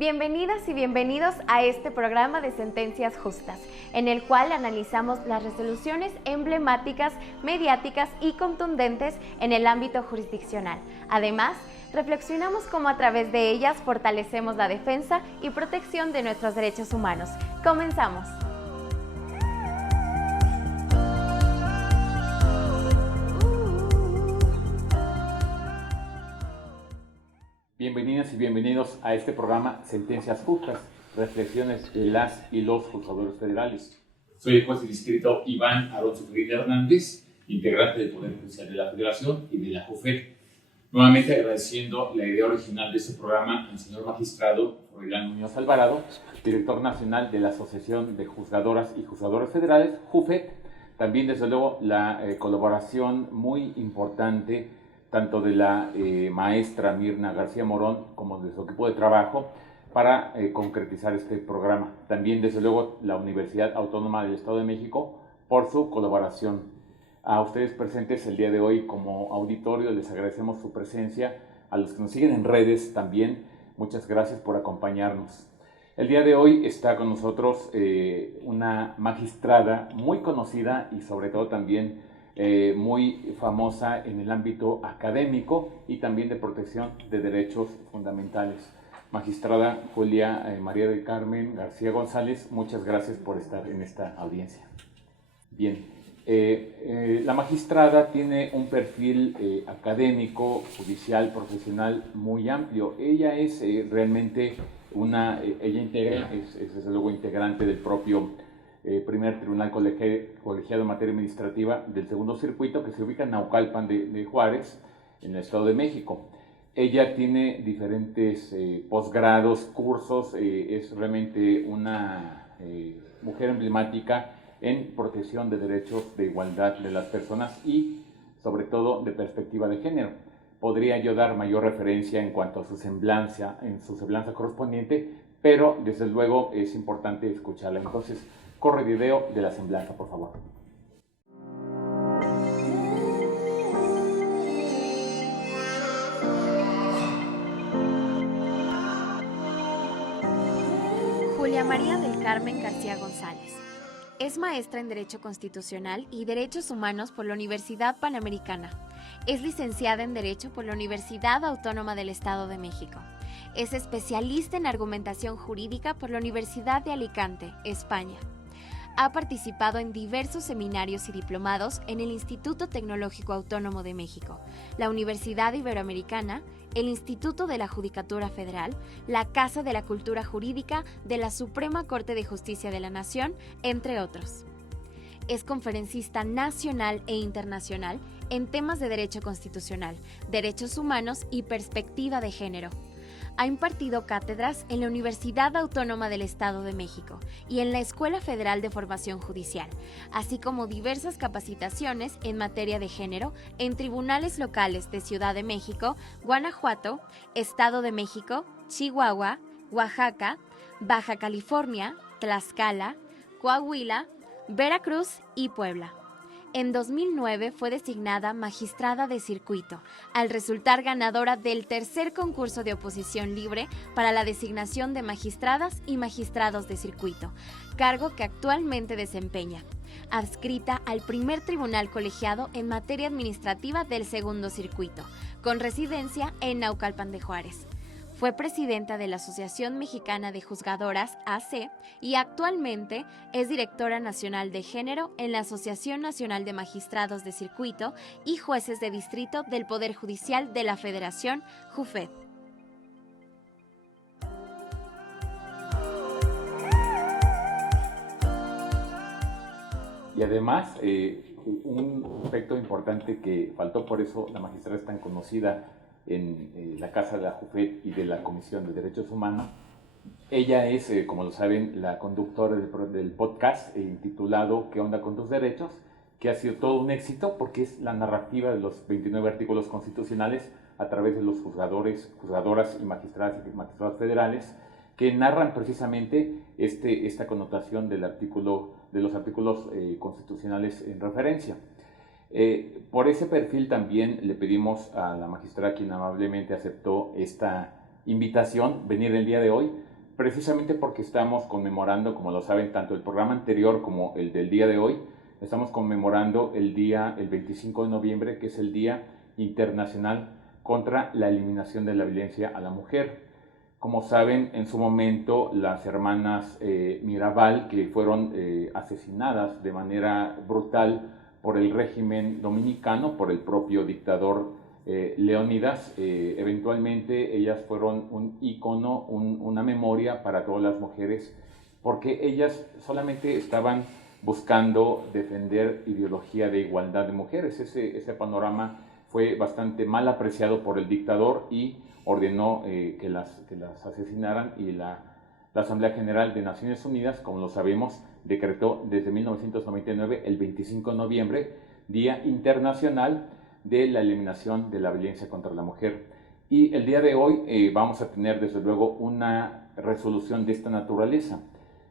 Bienvenidas y bienvenidos a este programa de Sentencias Justas, en el cual analizamos las resoluciones emblemáticas, mediáticas y contundentes en el ámbito jurisdiccional. Además, reflexionamos cómo a través de ellas fortalecemos la defensa y protección de nuestros derechos humanos. Comenzamos. Bienvenidas y bienvenidos a este programa Sentencias Justas, reflexiones de las y los juzgadores federales. Soy el juez de distrito Iván Alonso Ferreira Hernández, integrante del Poder Judicial de la Federación y de la JUFET. Nuevamente agradeciendo la idea original de este programa al señor magistrado Froilán Muñoz Alvarado, director nacional de la Asociación de Juzgadoras y Juzgadores Federales, JUFET. También, desde luego, la colaboración muy importante tanto de la maestra Mirna García Morón como de su equipo de trabajo para concretizar este programa. También, desde luego, la Universidad Autónoma del Estado de México por su colaboración. A ustedes presentes el día de hoy como auditorio les agradecemos su presencia. A los que nos siguen en redes también, muchas gracias por acompañarnos. El día de hoy está con nosotros una magistrada muy conocida y sobre todo también muy famosa en el ámbito académico y también de protección de derechos fundamentales. Magistrada Julia María del Carmen García González, muchas gracias por estar en esta audiencia. Bien, la magistrada tiene un perfil académico, judicial, profesional muy amplio. Ella es realmente es desde luego integrante del propio primer tribunal colegiado en materia administrativa del segundo circuito, que se ubica en Naucalpan de Juárez, en el Estado de México. Ella tiene diferentes posgrados, cursos, es realmente una mujer emblemática en protección de derechos de igualdad de las personas y sobre todo de perspectiva de género. Podría yo dar mayor referencia en cuanto a su semblanza correspondiente, pero desde luego es importante escucharla. Entonces, corre video de la semblanza, por favor. Julia María del Carmen García González. Es maestra en Derecho Constitucional y Derechos Humanos por la Universidad Panamericana. Es licenciada en Derecho por la Universidad Autónoma del Estado de México. Es especialista en argumentación jurídica por la Universidad de Alicante, España. Ha participado en diversos seminarios y diplomados en el Instituto Tecnológico Autónomo de México, la Universidad Iberoamericana, el Instituto de la Judicatura Federal, la Casa de la Cultura Jurídica de la Suprema Corte de Justicia de la Nación, entre otros. Es conferencista nacional e internacional en temas de derecho constitucional, derechos humanos y perspectiva de género. Ha impartido cátedras en la Universidad Autónoma del Estado de México y en la Escuela Federal de Formación Judicial, así como diversas capacitaciones en materia de género en tribunales locales de Ciudad de México, Guanajuato, Estado de México, Chihuahua, Oaxaca, Baja California, Tlaxcala, Coahuila, Veracruz y Puebla. En 2009 fue designada magistrada de circuito, al resultar ganadora del tercer concurso de oposición libre para la designación de magistradas y magistrados de circuito, cargo que actualmente desempeña, adscrita al primer tribunal colegiado en materia administrativa del segundo circuito, con residencia en Naucalpan de Juárez. Fue presidenta de la Asociación Mexicana de Juzgadoras, AC, y actualmente es directora nacional de género en la Asociación Nacional de Magistrados de Circuito y Jueces de Distrito del Poder Judicial de la Federación, JUFET. Y además, un aspecto importante que faltó, por eso la magistrada es tan conocida en la Casa de la JUFET y de la Comisión de Derechos Humanos. Ella es, como lo saben, la conductora del podcast titulado ¿Qué onda con tus derechos?, que ha sido todo un éxito porque es la narrativa de los 29 artículos constitucionales a través de los juzgadoras y magistrados federales que narran precisamente esta connotación de los artículos constitucionales en referencia. Por ese perfil también le pedimos a la magistrada, quien amablemente aceptó esta invitación, venir el día de hoy, precisamente porque estamos conmemorando, como lo saben, tanto el programa anterior como el del día de hoy, estamos conmemorando el 25 de noviembre, que es el Día Internacional contra la Eliminación de la Violencia a la Mujer. Como saben, en su momento las hermanas Mirabal, que fueron asesinadas de manera brutal por el régimen dominicano, por el propio dictador Leónidas, eventualmente ellas fueron un ícono, una memoria para todas las mujeres, porque ellas solamente estaban buscando defender ideología de igualdad de mujeres. Ese panorama fue bastante mal apreciado por el dictador y ordenó que las asesinaran, y la Asamblea General de Naciones Unidas, como lo sabemos, decretó desde 1999 el 25 de noviembre Día Internacional de la Eliminación de la Violencia contra la Mujer. Y el día de hoy vamos a tener desde luego una resolución de esta naturaleza.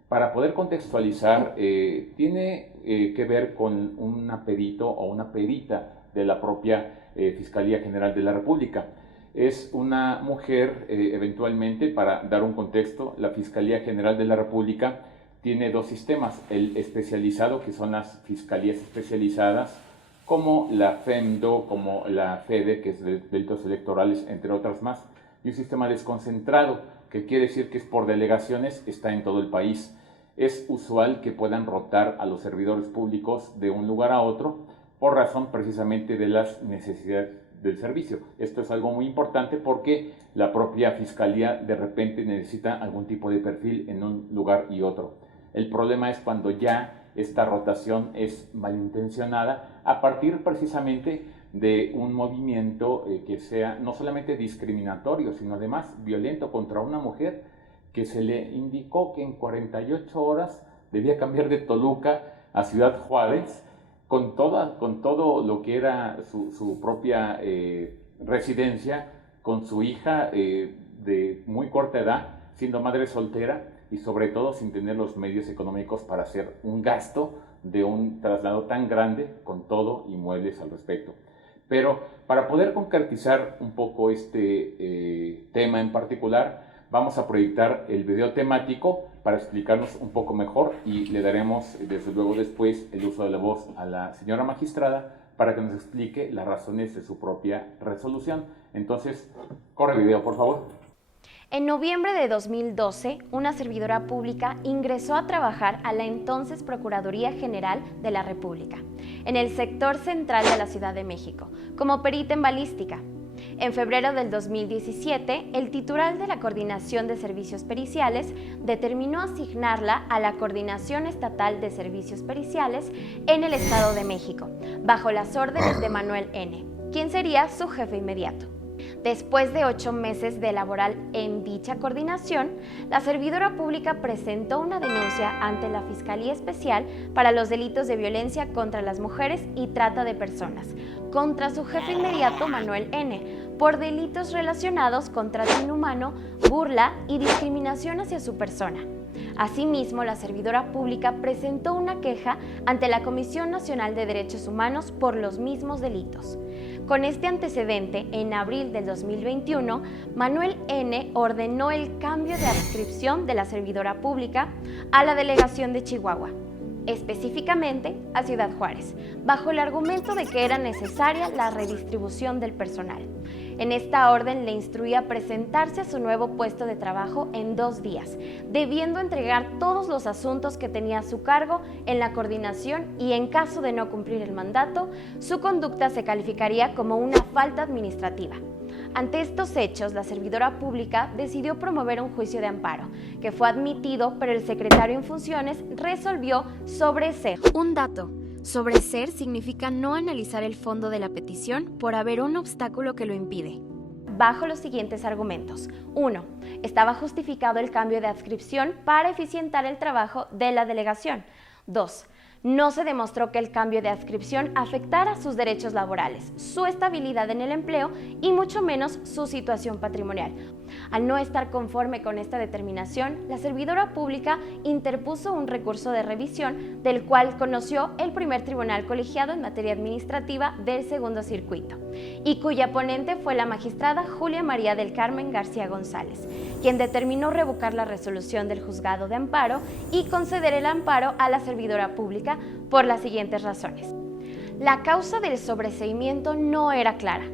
Para poder contextualizar, tiene que ver con un perito o una perita de la propia Fiscalía General de la República. Es una mujer, eventualmente, para dar un contexto, la Fiscalía General de la República tiene dos sistemas: el especializado, que son las fiscalías especializadas, como la FEMDO, como la FEDE, que es de delitos electorales, entre otras más, y un sistema desconcentrado, que quiere decir que es por delegaciones, está en todo el país. Es usual que puedan rotar a los servidores públicos de un lugar a otro por razón precisamente de las necesidades del servicio. Esto es algo muy importante porque la propia fiscalía de repente necesita algún tipo de perfil en un lugar y otro. El problema es cuando ya esta rotación es malintencionada a partir precisamente de un movimiento que sea no solamente discriminatorio, sino además violento contra una mujer, que se le indicó que en 48 horas debía cambiar de Toluca a Ciudad Juárez, con todo lo que era su propia residencia, con su hija de muy corta edad, siendo madre soltera y sobre todo sin tener los medios económicos para hacer un gasto de un traslado tan grande, con todo y muebles al respecto. Pero para poder concretizar un poco este tema en particular, vamos a proyectar el video temático para explicarnos un poco mejor, y le daremos desde luego después el uso de la voz a la señora magistrada para que nos explique las razones de su propia resolución. Entonces, corre video, por favor. En noviembre de 2012, una servidora pública ingresó a trabajar a la entonces Procuraduría General de la República, en el sector central de la Ciudad de México, como perita en balística. En febrero del 2017, el titular de la Coordinación de Servicios Periciales determinó asignarla a la Coordinación Estatal de Servicios Periciales en el Estado de México, bajo las órdenes de Manuel N., quien sería su jefe inmediato. Después de 8 meses de laboral en dicha coordinación, la servidora pública presentó una denuncia ante la Fiscalía Especial para los Delitos de Violencia contra las Mujeres y Trata de Personas, contra su jefe inmediato Manuel N., por delitos relacionados con trato inhumano, burla y discriminación hacia su persona. Asimismo, la servidora pública presentó una queja ante la Comisión Nacional de Derechos Humanos por los mismos delitos. Con este antecedente, en abril del 2021, Manuel N. ordenó el cambio de adscripción de la servidora pública a la Delegación de Chihuahua, específicamente a Ciudad Juárez, bajo el argumento de que era necesaria la redistribución del personal. En esta orden le instruía presentarse a su nuevo puesto de trabajo en 2 días, debiendo entregar todos los asuntos que tenía a su cargo en la coordinación, y en caso de no cumplir el mandato, su conducta se calificaría como una falta administrativa. Ante estos hechos, la servidora pública decidió promover un juicio de amparo, que fue admitido, pero el secretario en funciones resolvió sobreseer. Un dato: sobreseer significa no analizar el fondo de la petición por haber un obstáculo que lo impide, bajo los siguientes argumentos. 1. Estaba justificado el cambio de adscripción para eficientar el trabajo de la delegación. 2. No se demostró que el cambio de adscripción afectara sus derechos laborales, su estabilidad en el empleo y mucho menos su situación patrimonial. Al no estar conforme con esta determinación, la servidora pública interpuso un recurso de revisión, del cual conoció el primer tribunal colegiado en materia administrativa del segundo circuito, y cuya ponente fue la magistrada Julia María del Carmen García González, quien determinó revocar la resolución del juzgado de amparo y conceder el amparo a la servidora pública por las siguientes razones. La causa del sobreseimiento no era clara.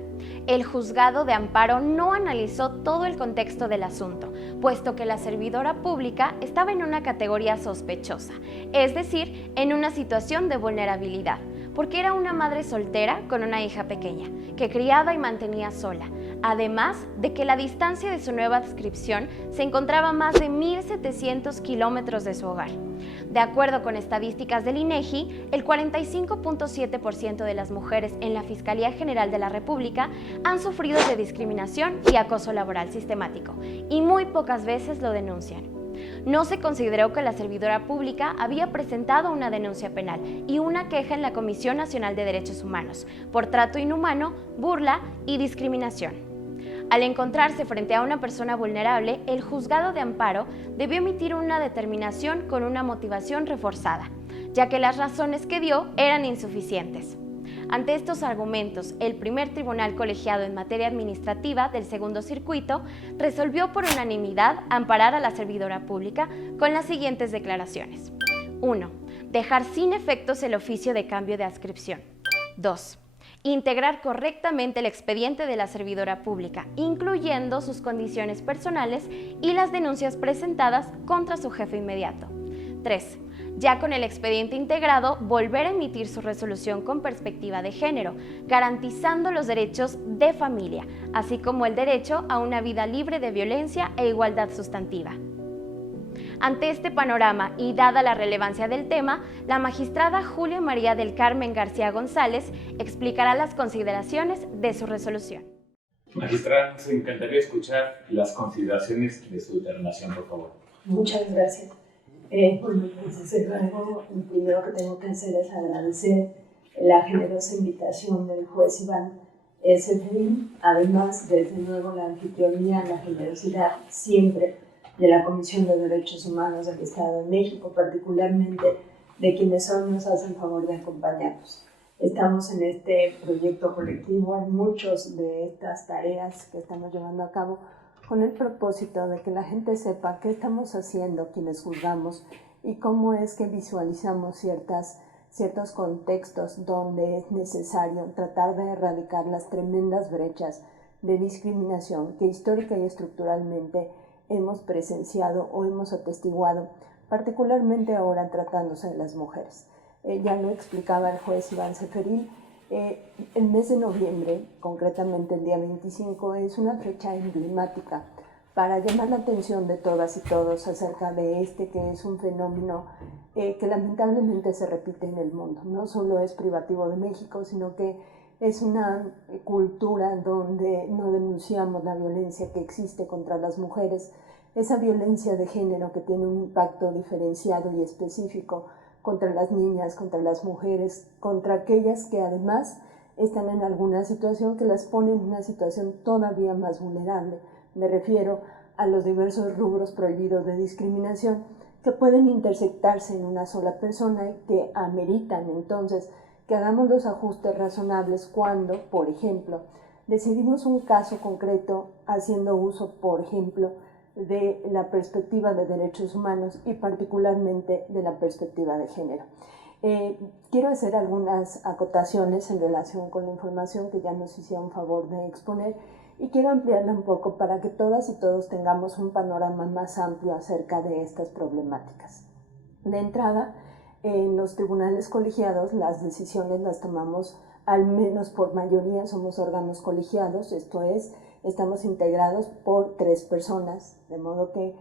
El juzgado de amparo no analizó todo el contexto del asunto, puesto que la servidora pública estaba en una categoría sospechosa, es decir, en una situación de vulnerabilidad, porque era una madre soltera con una hija pequeña, que criaba y mantenía sola, además de que la distancia de su nueva adscripción se encontraba a más de 1.700 kilómetros de su hogar. De acuerdo con estadísticas del INEGI, el 45.7% de las mujeres en la Fiscalía General de la República han sufrido de discriminación y acoso laboral sistemático, y muy pocas veces lo denuncian. No se consideró que la servidora pública había presentado una denuncia penal y una queja en la Comisión Nacional de Derechos Humanos por trato inhumano, burla y discriminación. Al encontrarse frente a una persona vulnerable, el juzgado de amparo debió emitir una determinación con una motivación reforzada, ya que las razones que dio eran insuficientes. Ante estos argumentos, el primer tribunal colegiado en materia administrativa del segundo circuito resolvió por unanimidad amparar a la servidora pública con las siguientes declaraciones. 1. Dejar sin efectos el oficio de cambio de adscripción. 2. Integrar correctamente el expediente de la servidora pública, incluyendo sus condiciones personales y las denuncias presentadas contra su jefe inmediato. 3. Ya con el expediente integrado, volver a emitir su resolución con perspectiva de género, garantizando los derechos de familia, así como el derecho a una vida libre de violencia e igualdad sustantiva. Ante este panorama y dada la relevancia del tema, la magistrada Julia María del Carmen García González explicará las consideraciones de su resolución. Magistrada, nos encantaría escuchar las consideraciones de su determinación, por favor. Muchas gracias. Bueno, pues desde luego, lo primero que tengo que hacer es agradecer la generosa invitación del juez Iván Seferín. Además, desde luego, la anfitrionía, la generosidad siempre de la Comisión de Derechos Humanos del Estado de México, particularmente de quienes hoy nos hacen favor de acompañarnos. Estamos en este proyecto colectivo, en muchas de estas tareas que estamos llevando a cabo, con el propósito de que la gente sepa qué estamos haciendo quienes juzgamos y cómo es que visualizamos ciertos contextos donde es necesario tratar de erradicar las tremendas brechas de discriminación que histórica y estructuralmente hemos presenciado o hemos atestiguado, particularmente ahora tratándose de las mujeres. Ya lo explicaba el juez Iván Seferín, el mes de noviembre, concretamente el día 25, es una fecha emblemática para llamar la atención de todas y todos acerca de este que es un fenómeno que lamentablemente se repite en el mundo. No solo es privativo de México, sino que es una cultura donde no denunciamos la violencia que existe contra las mujeres, esa violencia de género que tiene un impacto diferenciado y específico contra las niñas, contra las mujeres, contra aquellas que además están en alguna situación que las pone en una situación todavía más vulnerable. Me refiero a los diversos rubros prohibidos de discriminación que pueden intersectarse en una sola persona y que ameritan entonces que hagamos los ajustes razonables cuando, por ejemplo, decidimos un caso concreto haciendo uso, por ejemplo, de la perspectiva de derechos humanos y particularmente de la perspectiva de género. Quiero hacer algunas acotaciones en relación con la información que ya nos hicieron favor de exponer y quiero ampliarla un poco para que todas y todos tengamos un panorama más amplio acerca de estas problemáticas. De entrada, en los tribunales colegiados las decisiones las tomamos al menos por mayoría, somos órganos colegiados, esto es, estamos integrados por 3 personas, de modo que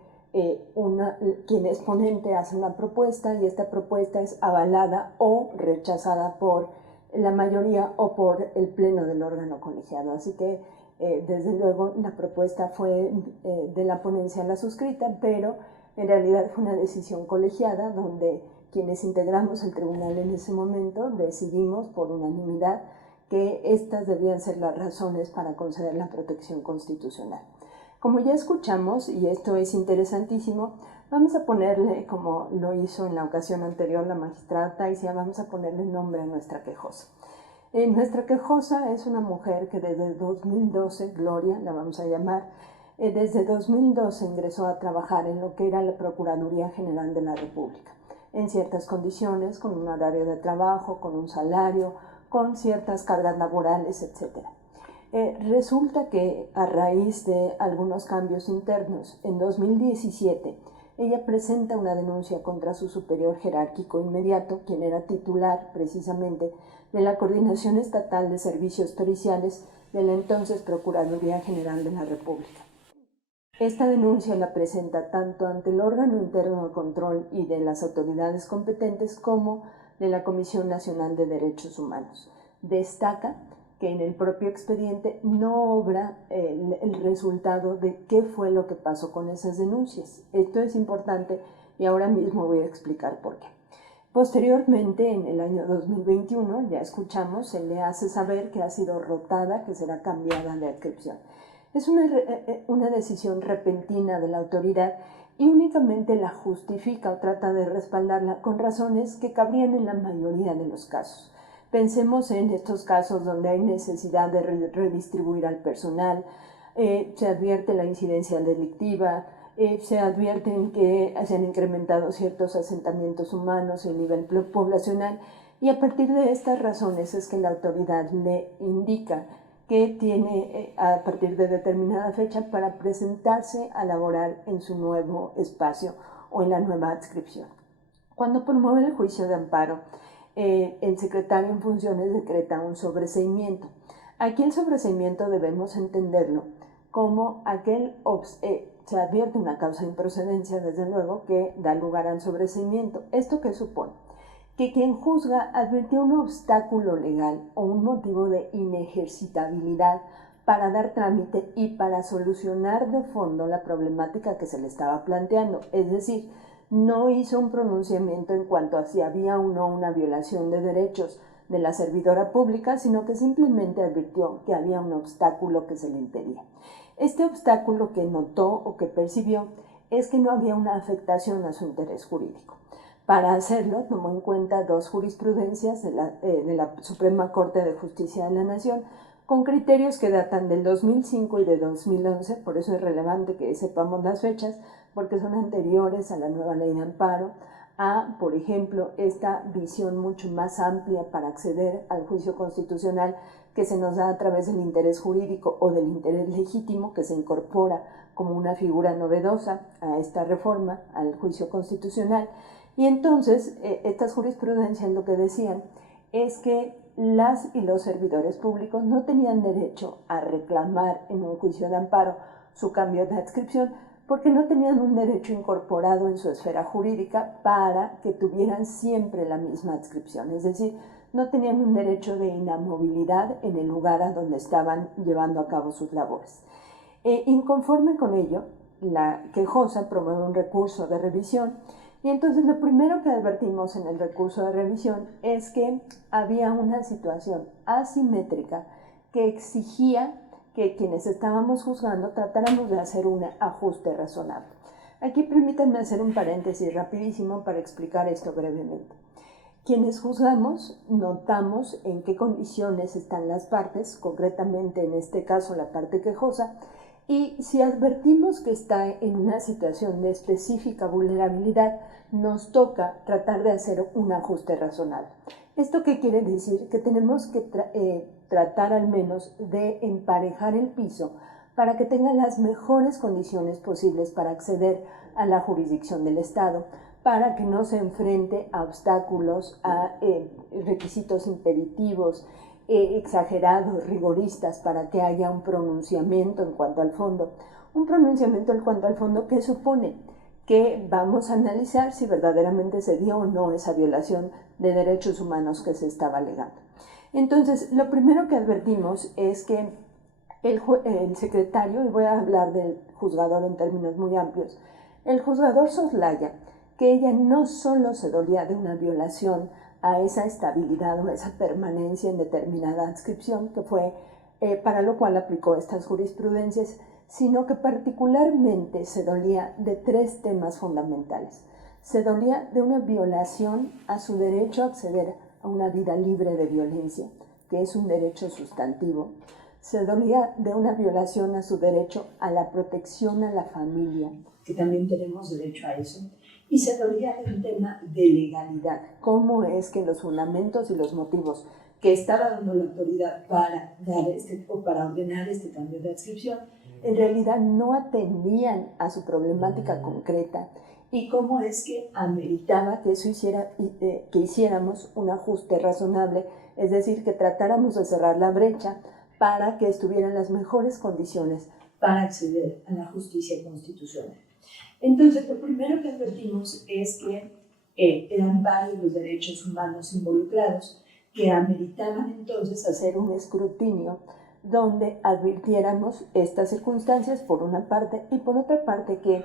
quien es ponente hace una propuesta y esta propuesta es avalada o rechazada por la mayoría o por el pleno del órgano colegiado. Así que, desde luego, la propuesta fue de la ponencia la suscrita, pero en realidad fue una decisión colegiada donde quienes integramos el tribunal en ese momento decidimos por unanimidad que estas debían ser las razones para conceder la protección constitucional. Como ya escuchamos, y esto es interesantísimo, vamos a ponerle, como lo hizo en la ocasión anterior la magistrada Taisia, vamos a ponerle nombre a nuestra quejosa. Nuestra quejosa es una mujer que desde 2012, Gloria la vamos a llamar, desde 2012 ingresó a trabajar en lo que era la Procuraduría General de la República, en ciertas condiciones, con un horario de trabajo, con un salario, con ciertas cargas laborales, etc. Resulta que a raíz de algunos cambios internos, en 2017, ella presenta una denuncia contra su superior jerárquico inmediato, quien era titular precisamente de la Coordinación Estatal de Servicios Periciales de la entonces Procuraduría General de la República. Esta denuncia la presenta tanto ante el órgano interno de control y de las autoridades competentes como de la Comisión Nacional de Derechos Humanos. Destaca que en el propio expediente no obra el resultado de qué fue lo que pasó con esas denuncias. Esto es importante y ahora mismo voy a explicar por qué. Posteriormente, en el año 2021, ya escuchamos, se le hace saber que ha sido rotada, que será cambiada de adscripción. Es una decisión repentina de la autoridad y únicamente la justifica o trata de respaldarla con razones que cabrían en la mayoría de los casos. Pensemos en estos casos donde hay necesidad de redistribuir al personal, se advierte la incidencia delictiva, se advierten que se han incrementado ciertos asentamientos humanos y el nivel poblacional, y a partir de estas razones es que la autoridad le indica que tiene a partir de determinada fecha para presentarse a laborar en su nuevo espacio o en la nueva adscripción. Cuando promueve el juicio de amparo, el secretario en funciones decreta un sobreseimiento. Aquí el sobreseimiento debemos entenderlo como se advierte una causa de improcedencia, desde luego, que da lugar al sobreseimiento. ¿Esto qué supone? Que quien juzga advirtió un obstáculo legal o un motivo de inejercitabilidad para dar trámite y para solucionar de fondo la problemática que se le estaba planteando, es decir, no hizo un pronunciamiento en cuanto a si había o no una violación de derechos de la servidora pública, sino que simplemente advirtió que había un obstáculo que se le impedía. Este obstáculo que notó o que percibió es que no había una afectación a su interés jurídico. Para hacerlo, tomó en cuenta dos jurisprudencias de la Suprema Corte de Justicia de la Nación, con criterios que datan del 2005 y de 2011, por eso es relevante que sepamos las fechas, porque son anteriores a la nueva ley de amparo, a, por ejemplo, esta visión mucho más amplia para acceder al juicio constitucional que se nos da a través del interés jurídico o del interés legítimo, que se incorpora como una figura novedosa a esta reforma, al juicio constitucional. Y entonces, estas jurisprudencias lo que decían es que las y los servidores públicos no tenían derecho a reclamar en un juicio de amparo su cambio de adscripción porque no tenían un derecho incorporado en su esfera jurídica para que tuvieran siempre la misma adscripción, es decir, no tenían un derecho de inamovilidad en el lugar a donde estaban llevando a cabo sus labores. Inconforme con ello, la quejosa promueve un recurso de revisión. Y entonces lo primero que advertimos en el recurso de revisión es que había una situación asimétrica que exigía que quienes estábamos juzgando tratáramos de hacer un ajuste razonable. Aquí permítanme hacer un paréntesis rapidísimo para explicar esto brevemente. Quienes juzgamos notamos en qué condiciones están las partes, concretamente en este caso la parte quejosa, y si advertimos que está en una situación de específica vulnerabilidad, nos toca tratar de hacer un ajuste razonable. ¿Esto qué quiere decir? Que tenemos que tratar al menos de emparejar el piso para que tenga las mejores condiciones posibles para acceder a la jurisdicción del Estado, para que no se enfrente a obstáculos, a requisitos impeditivos, exagerados, rigoristas, para que haya un pronunciamiento en cuanto al fondo. Un pronunciamiento en cuanto al fondo que supone que vamos a analizar si verdaderamente se dio o no esa violación de derechos humanos que se estaba alegando. Entonces, lo primero que advertimos es que el secretario, y voy a hablar del juzgador en términos muy amplios, el juzgador soslaya que ella no solo se dolía de una violación a esa estabilidad o a esa permanencia en determinada adscripción, que fue para lo cual aplicó estas jurisprudencias, sino que particularmente se dolía de 3 temas fundamentales. Se dolía de una violación a su derecho a acceder a una vida libre de violencia, que es un derecho sustantivo. Se dolía de una violación a su derecho a la protección a la familia, que también tenemos derecho a eso. Y se dolía de un tema de legalidad. ¿Cómo es que los fundamentos y los motivos que estaba dando la autoridad para ordenar este cambio de adscripción en realidad no atendían a su problemática concreta? Y cómo es que ameritaba que eso que hiciéramos un ajuste razonable, es decir, que tratáramos de cerrar la brecha para que estuvieran las mejores condiciones para acceder a la justicia constitucional. Entonces, lo primero que advertimos es que eran varios los derechos humanos involucrados que ameritaban entonces hacer un escrutinio donde advirtiéramos estas circunstancias por una parte y por otra parte que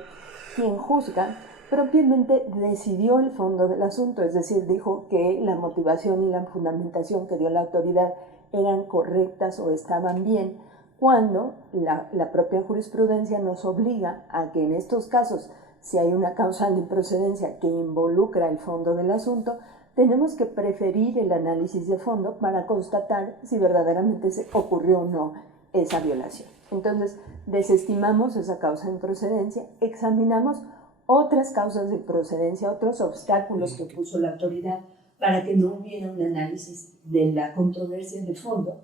quien juzga propiamente decidió el fondo del asunto, es decir, dijo que la motivación y la fundamentación que dio la autoridad eran correctas o estaban bien, cuando la propia jurisprudencia nos obliga a que en estos casos, si hay una causal de improcedencia que involucra el fondo del asunto, tenemos que preferir el análisis de fondo para constatar si verdaderamente se ocurrió o no esa violación. Entonces, desestimamos esa causa de improcedencia, examinamos otras causas de improcedencia, otros obstáculos que puso la autoridad para que no hubiera un análisis de la controversia de fondo.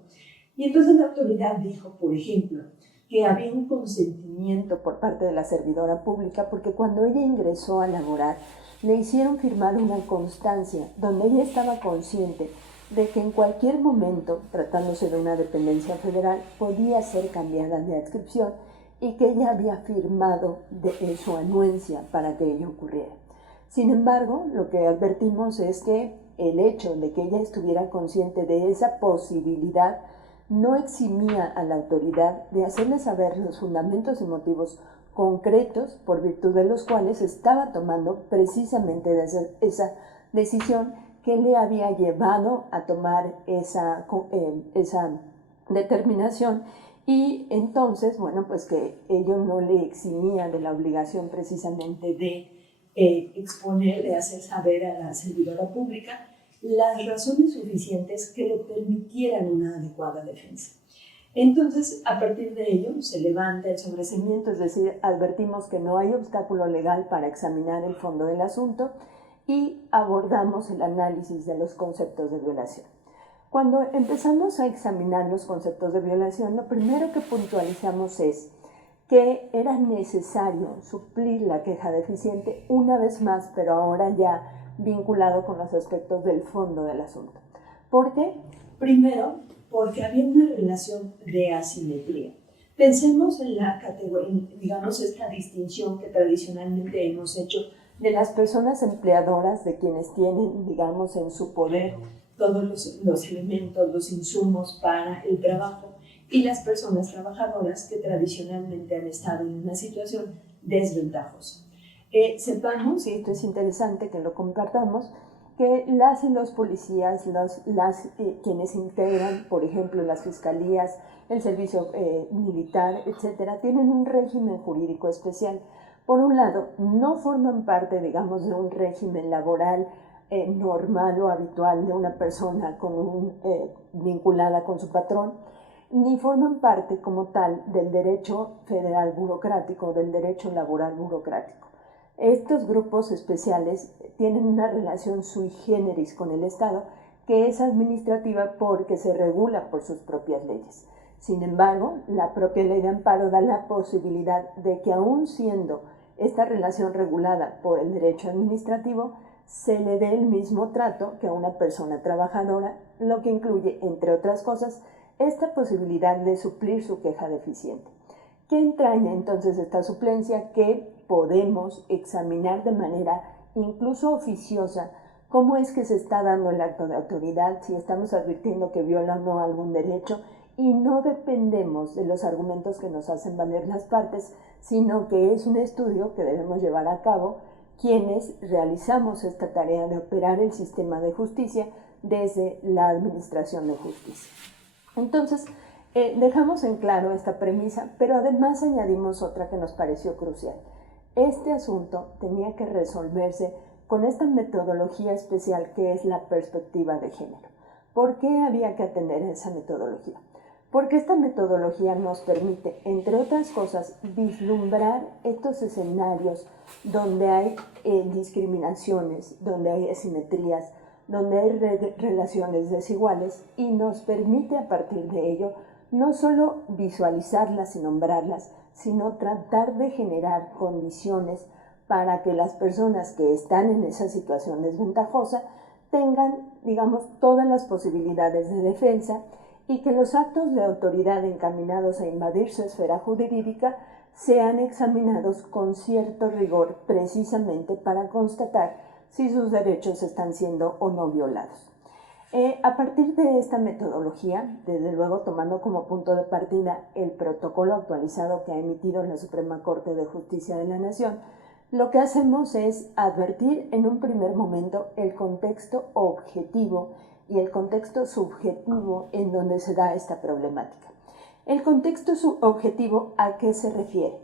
Y entonces la autoridad dijo, por ejemplo, que había un consentimiento por parte de la servidora pública porque cuando ella ingresó a laborar, le hicieron firmar una constancia donde ella estaba consciente de que en cualquier momento, tratándose de una dependencia federal, podía ser cambiada de adscripción y que ella había firmado su anuencia para que ello ocurriera. Sin embargo, lo que advertimos es que el hecho de que ella estuviera consciente de esa posibilidad no eximía a la autoridad de hacerle saber los fundamentos y motivos concretos por virtud de los cuales estaba tomando precisamente esa decisión que le había llevado a tomar esa determinación, y entonces, bueno, pues que ello no le eximía de la obligación precisamente de exponer, de hacer saber a la servidora pública las razones suficientes que le permitieran una adecuada defensa. Entonces, a partir de ello, se levanta el sobreseimiento, es decir, advertimos que no hay obstáculo legal para examinar el fondo del asunto y abordamos el análisis de los conceptos de violación. Cuando empezamos a examinar los conceptos de violación, lo primero que puntualizamos es que era necesario suplir la queja deficiente una vez más, pero ahora ya vinculado con los aspectos del fondo del asunto. ¿Por qué? Primero, porque había una relación de asimetría. Pensemos en la categoría, digamos, esta distinción que tradicionalmente hemos hecho de las personas empleadoras, de quienes tienen, digamos, en su poder todos los elementos, los insumos para el trabajo, y las personas trabajadoras que tradicionalmente han estado en una situación desventajosa. Sepamos, y esto es interesante que lo compartamos, que las y los policías, quienes integran, por ejemplo, las fiscalías, el servicio militar, etcétera, tienen un régimen jurídico especial. Por un lado, no forman parte, digamos, de un régimen laboral normal o habitual de una persona vinculada con su patrón, ni forman parte como tal del derecho federal burocrático, del derecho laboral burocrático. Estos grupos especiales tienen una relación sui generis con el Estado que es administrativa porque se regula por sus propias leyes. Sin embargo, la propia ley de amparo da la posibilidad de que, aun siendo esta relación regulada por el derecho administrativo, se le dé el mismo trato que a una persona trabajadora, lo que incluye, entre otras cosas, esta posibilidad de suplir su queja deficiente. ¿Qué entraña entonces esta suplencia? Que podemos examinar de manera incluso oficiosa cómo es que se está dando el acto de autoridad, si estamos advirtiendo que viola o no algún derecho, y no dependemos de los argumentos que nos hacen valer las partes, sino que es un estudio que debemos llevar a cabo quienes realizamos esta tarea de operar el sistema de justicia desde la administración de justicia. Entonces, Dejamos en claro esta premisa, pero además añadimos otra que nos pareció crucial. Este asunto tenía que resolverse con esta metodología especial que es la perspectiva de género. ¿Por qué había que atender a esa metodología? Porque esta metodología nos permite, entre otras cosas, vislumbrar estos escenarios donde hay discriminaciones, donde hay asimetrías, donde hay relaciones desiguales, y nos permite a partir de ello no solo visualizarlas y nombrarlas, sino tratar de generar condiciones para que las personas que están en esa situación desventajosa tengan, digamos, todas las posibilidades de defensa, y que los actos de autoridad encaminados a invadir su esfera jurídica sean examinados con cierto rigor, precisamente para constatar si sus derechos están siendo o no violados. A partir de esta metodología, desde luego tomando como punto de partida el protocolo actualizado que ha emitido la Suprema Corte de Justicia de la Nación, lo que hacemos es advertir en un primer momento el contexto objetivo y el contexto subjetivo en donde se da esta problemática. El contexto subjetivo, ¿a qué se refiere?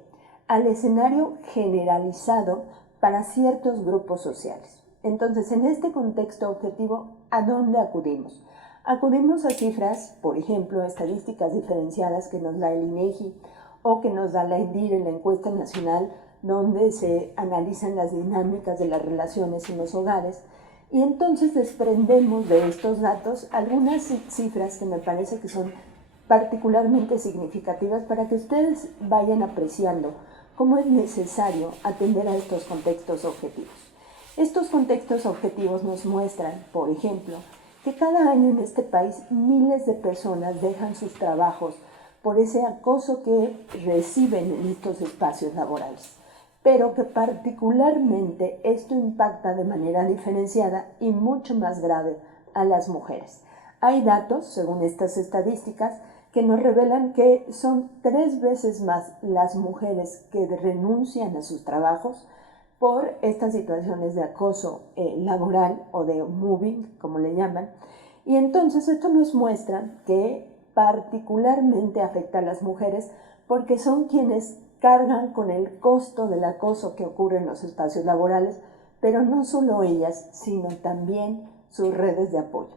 Al escenario generalizado para ciertos grupos sociales. Entonces, en este contexto objetivo, ¿a dónde acudimos? Acudimos a cifras, por ejemplo, estadísticas diferenciadas que nos da el INEGI o que nos da la ENDIR en la encuesta nacional, donde se analizan las dinámicas de las relaciones en los hogares, y entonces desprendemos de estos datos algunas cifras que me parece que son particularmente significativas para que ustedes vayan apreciando cómo es necesario atender a estos contextos objetivos. Estos contextos objetivos nos muestran, por ejemplo, que cada año en este país miles de personas dejan sus trabajos por ese acoso que reciben en estos espacios laborales, pero que particularmente esto impacta de manera diferenciada y mucho más grave a las mujeres. Hay datos, según estas estadísticas, que nos revelan que son 3 veces más las mujeres que renuncian a sus trabajos por estas situaciones de acoso laboral o de moving, como le llaman. Y entonces esto nos muestra que particularmente afecta a las mujeres porque son quienes cargan con el costo del acoso que ocurre en los espacios laborales, pero no solo ellas, sino también sus redes de apoyo.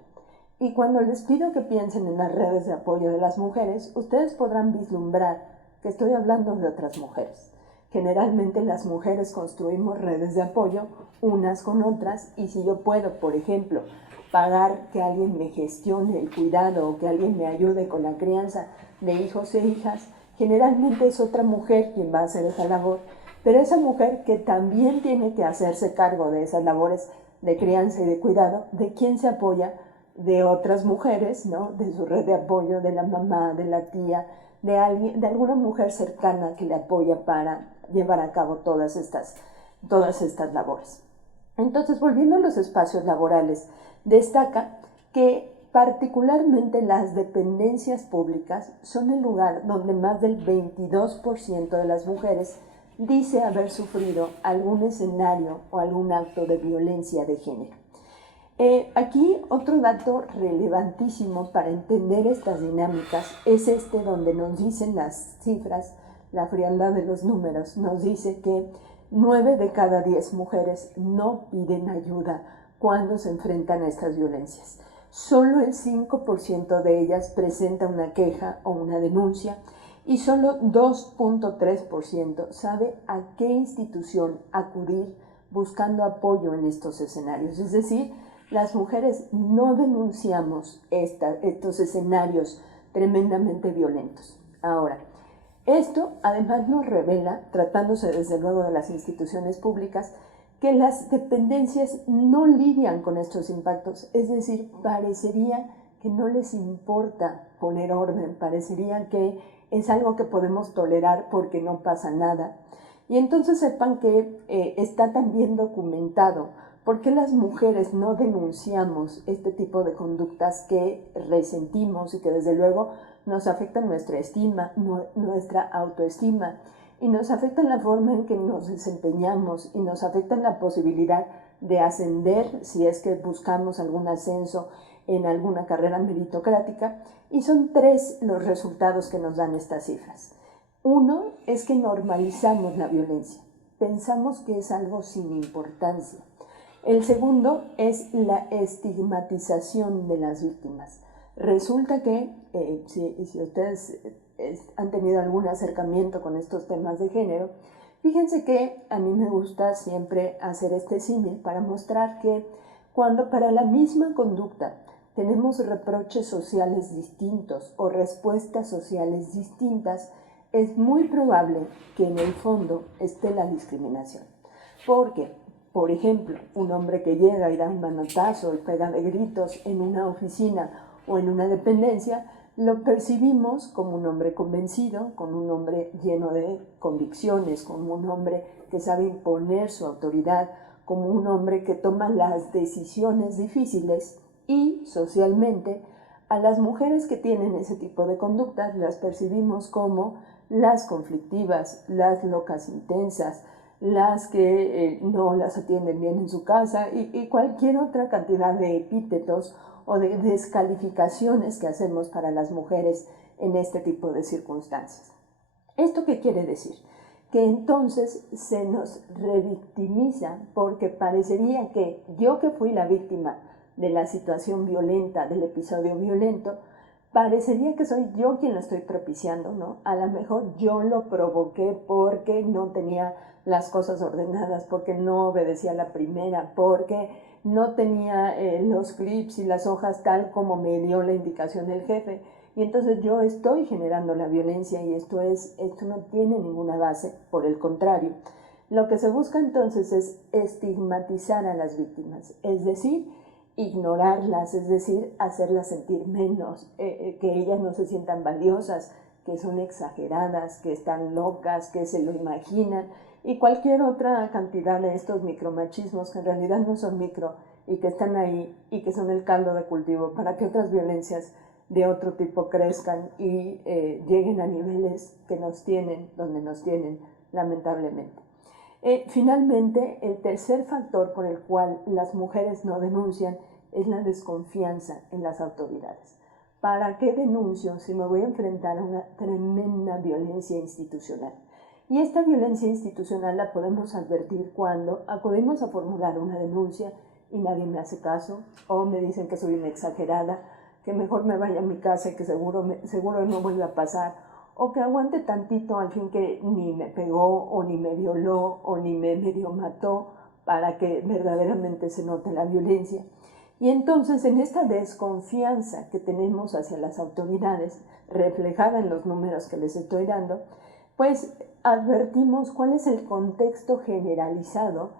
Y cuando les pido que piensen en las redes de apoyo de las mujeres, ustedes podrán vislumbrar que estoy hablando de otras mujeres. Generalmente las mujeres construimos redes de apoyo unas con otras, y si yo puedo, por ejemplo, pagar que alguien me gestione el cuidado o que alguien me ayude con la crianza de hijos e hijas, generalmente es otra mujer quien va a hacer esa labor, pero esa mujer que también tiene que hacerse cargo de esas labores de crianza y de cuidado, ¿de quién se apoya? De otras mujeres, ¿no? De su red de apoyo, de la mamá, de la tía, de alguna mujer cercana que le apoya para llevar a cabo todas estas labores. Entonces, volviendo a los espacios laborales, destaca que particularmente las dependencias públicas son el lugar donde más del 22% de las mujeres dice haber sufrido algún escenario o algún acto de violencia de género. Aquí otro dato relevantísimo para entender estas dinámicas es donde nos dicen las cifras, la frialdad de los números, nos dice que 9 de cada 10 mujeres no piden ayuda cuando se enfrentan a estas violencias. Solo el 5% de ellas presenta una queja o una denuncia, y solo 2.3% sabe a qué institución acudir buscando apoyo en estos escenarios. Es decir, las mujeres no denunciamos estos escenarios tremendamente violentos. Ahora, esto además nos revela, tratándose desde luego de las instituciones públicas, que las dependencias no lidian con estos impactos, es decir, parecería que no les importa poner orden, parecería que es algo que podemos tolerar porque no pasa nada. Y entonces sepan que está también documentado por qué las mujeres no denunciamos este tipo de conductas que resentimos y que desde luego nos afectan nuestra estima, nuestra autoestima. y nos afecta en la forma en que nos desempeñamos y nos afecta en la posibilidad de ascender si es que buscamos algún ascenso en alguna carrera meritocrática, y son 3 los resultados que nos dan estas cifras. Uno es que normalizamos la violencia, pensamos que es algo sin importancia. El segundo es la estigmatización de las víctimas. Resulta que, si ustedes han tenido algún acercamiento con estos temas de género, fíjense que a mí me gusta siempre hacer este símil para mostrar que cuando para la misma conducta tenemos reproches sociales distintos o respuestas sociales distintas, es muy probable que en el fondo esté la discriminación. Porque, por ejemplo, un hombre que llega y da un manotazo y pega de gritos en una oficina o en una dependencia, lo percibimos como un hombre convencido, como un hombre lleno de convicciones, como un hombre que sabe imponer su autoridad, como un hombre que toma las decisiones difíciles, y socialmente a las mujeres que tienen ese tipo de conductas las percibimos como las conflictivas, las locas intensas, las que no las atienden bien en su casa y cualquier otra cantidad de epítetos o de descalificaciones que hacemos para las mujeres en este tipo de circunstancias. ¿Esto qué quiere decir? Que entonces se nos revictimiza porque parecería que yo, que fui la víctima de la situación violenta, del episodio violento, parecería que soy yo quien lo estoy propiciando, ¿no? A lo mejor yo lo provoqué porque no tenía las cosas ordenadas, porque no obedecía a la primera, porque no tenía los clips y las hojas tal como me dio la indicación el jefe, y entonces yo estoy generando la violencia, y esto no tiene ninguna base. Por el contrario, lo que se busca entonces es estigmatizar a las víctimas, es decir, ignorarlas, es decir, hacerlas sentir menos, que ellas no se sientan valiosas, que son exageradas, que están locas, que se lo imaginan, y cualquier otra cantidad de estos micromachismos que en realidad no son micro y que están ahí y que son el caldo de cultivo para que otras violencias de otro tipo crezcan y lleguen a niveles que nos tienen, donde nos tienen, lamentablemente. Finalmente, el tercer factor por el cual las mujeres no denuncian es la desconfianza en las autoridades. ¿Para qué denuncio si me voy a enfrentar a una tremenda violencia institucional? Y esta violencia institucional la podemos advertir cuando acudimos a formular una denuncia y nadie me hace caso, o me dicen que soy una exagerada, que mejor me vaya a mi casa y que seguro no vuelva a pasar, o que aguante tantito al fin que ni me pegó, o ni me violó, o ni me medio mató, para que verdaderamente se note la violencia. Y entonces, en esta desconfianza que tenemos hacia las autoridades, reflejada en los números que les estoy dando, pues advertimos cuál es el contexto generalizado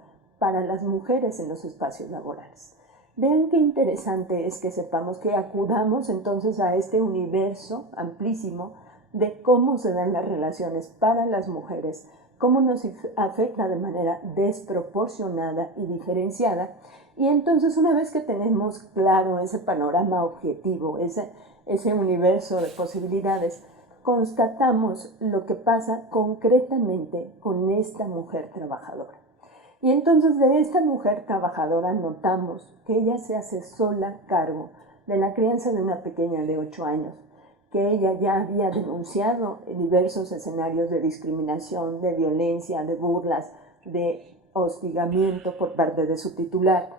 para las mujeres en los espacios laborales. Vean qué interesante es que sepamos, que acudamos entonces a este universo amplísimo de cómo se dan las relaciones para las mujeres, cómo nos afecta de manera desproporcionada y diferenciada. Y entonces, una vez que tenemos claro ese panorama objetivo, ese universo de posibilidades, constatamos lo que pasa concretamente con esta mujer trabajadora. Y entonces, de esta mujer trabajadora notamos que ella se hace sola cargo de la crianza de una pequeña de 8 años, que ella ya había denunciado diversos escenarios de discriminación, de violencia, de burlas, de hostigamiento por parte de su titular,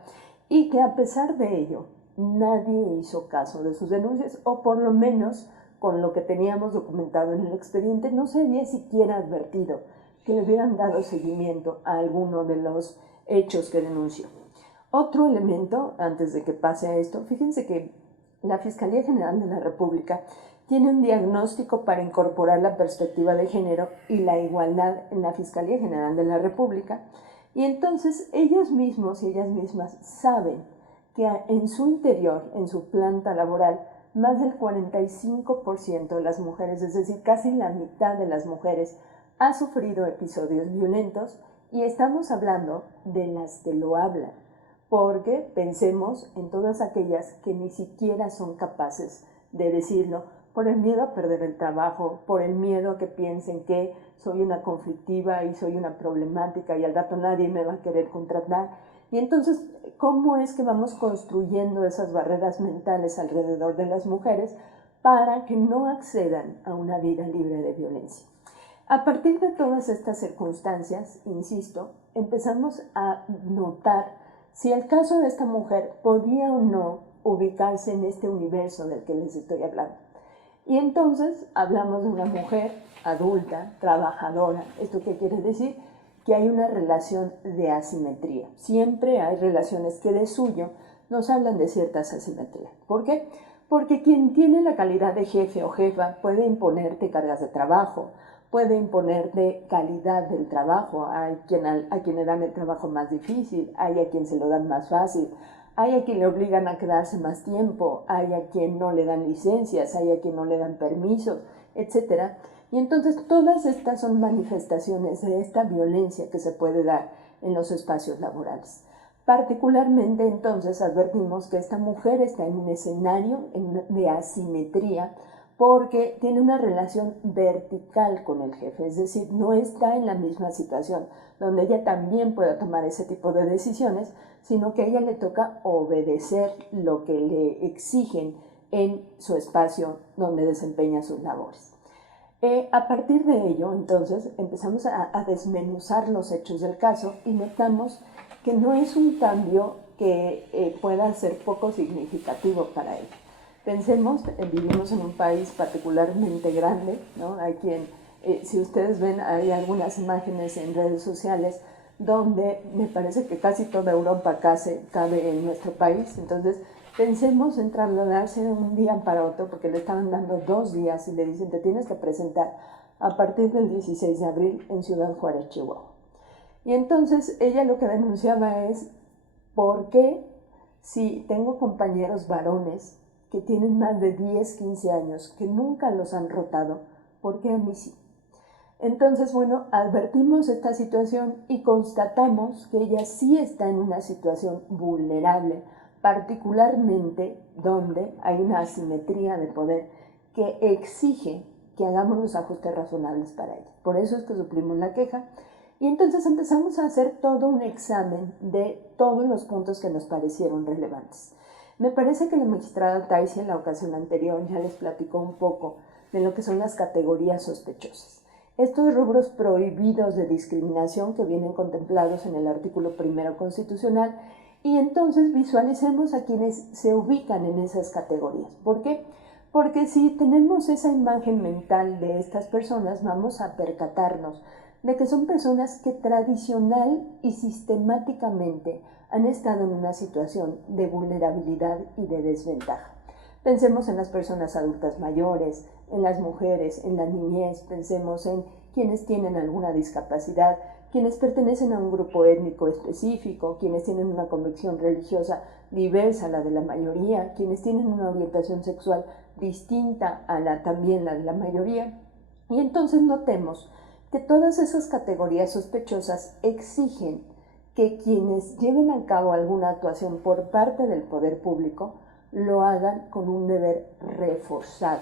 y que a pesar de ello nadie hizo caso de sus denuncias, o por lo menos con lo que teníamos documentado en el expediente no se había siquiera advertido que le hubieran dado seguimiento a alguno de los hechos que denunció. Otro elemento, antes de que pase a esto, fíjense que la Fiscalía General de la República tiene un diagnóstico para incorporar la perspectiva de género y la igualdad en la Fiscalía General de la República, y entonces ellos mismos y ellas mismas saben que en su interior, en su planta laboral, más del 45% de las mujeres, es decir, casi la mitad de las mujeres, ha sufrido episodios violentos, y estamos hablando de las que lo hablan, porque pensemos en todas aquellas que ni siquiera son capaces de decirlo, por el miedo a perder el trabajo, por el miedo a que piensen que soy una conflictiva y soy una problemática y al rato nadie me va a querer contratar. Y entonces, ¿cómo es que vamos construyendo esas barreras mentales alrededor de las mujeres para que no accedan a una vida libre de violencia? A partir de todas estas circunstancias, insisto, empezamos a notar si el caso de esta mujer podía o no ubicarse en este universo del que les estoy hablando. Y entonces hablamos de una mujer adulta, trabajadora. ¿Esto qué quiere decir? Que hay una relación de asimetría. Siempre hay relaciones que de suyo nos hablan de ciertas asimetrías. ¿Por qué? Porque quien tiene la calidad de jefe o jefa puede imponerte cargas de trabajo, puede imponerte calidad del trabajo. Hay a quien le dan el trabajo más difícil, hay a quien se lo dan más fácil, hay a quien le obligan a quedarse más tiempo, hay a quien no le dan licencias, hay a quien no le dan permisos, etc. Y entonces todas estas son manifestaciones de esta violencia que se puede dar en los espacios laborales. Particularmente entonces advertimos que esta mujer está en un escenario de asimetría porque tiene una relación vertical con el jefe, es decir, no está en la misma situación donde ella también pueda tomar ese tipo de decisiones, sino que a ella le toca obedecer lo que le exigen en su espacio donde desempeña sus labores. A partir de ello, entonces, empezamos a desmenuzar los hechos del caso y notamos que no es un cambio que pueda ser poco significativo para ella. Pensemos, vivimos en un país particularmente grande, ¿no? Hay quien, si ustedes ven, hay algunas imágenes en redes sociales donde me parece que casi toda Europa cabe en nuestro país. Entonces, pensemos en trasladarse de un día para otro, porque le estaban dando 2 días y le dicen, te tienes que presentar a partir del 16 de abril en Ciudad Juárez, Chihuahua. Y entonces ella lo que denunciaba es, ¿por qué si tengo compañeros varones que tienen más de 10, 15 años, que nunca los han rotado, por qué a mí sí? Entonces, bueno, advertimos esta situación y constatamos que ella sí está en una situación vulnerable, particularmente donde hay una asimetría de poder que exige que hagamos los ajustes razonables para ella. Por eso es que suplimos la queja y entonces empezamos a hacer todo un examen de todos los puntos que nos parecieron relevantes. Me parece que la magistrada Taisi en la ocasión anterior ya les platicó un poco de lo que son las categorías sospechosas. Estos rubros prohibidos de discriminación que vienen contemplados en el artículo 1 constitucional y entonces visualicemos a quienes se ubican en esas categorías. ¿Por qué? Porque si tenemos esa imagen mental de estas personas, vamos a percatarnos de que son personas que tradicional y sistemáticamente han estado en una situación de vulnerabilidad y de desventaja. Pensemos en las personas adultas mayores, en las mujeres, en la niñez, pensemos en quienes tienen alguna discapacidad, quienes pertenecen a un grupo étnico específico, quienes tienen una convicción religiosa diversa a la de la mayoría, quienes tienen una orientación sexual distinta a también la de la mayoría. Y entonces notemos que todas esas categorías sospechosas exigen que quienes lleven a cabo alguna actuación por parte del poder público lo hagan con un deber reforzado.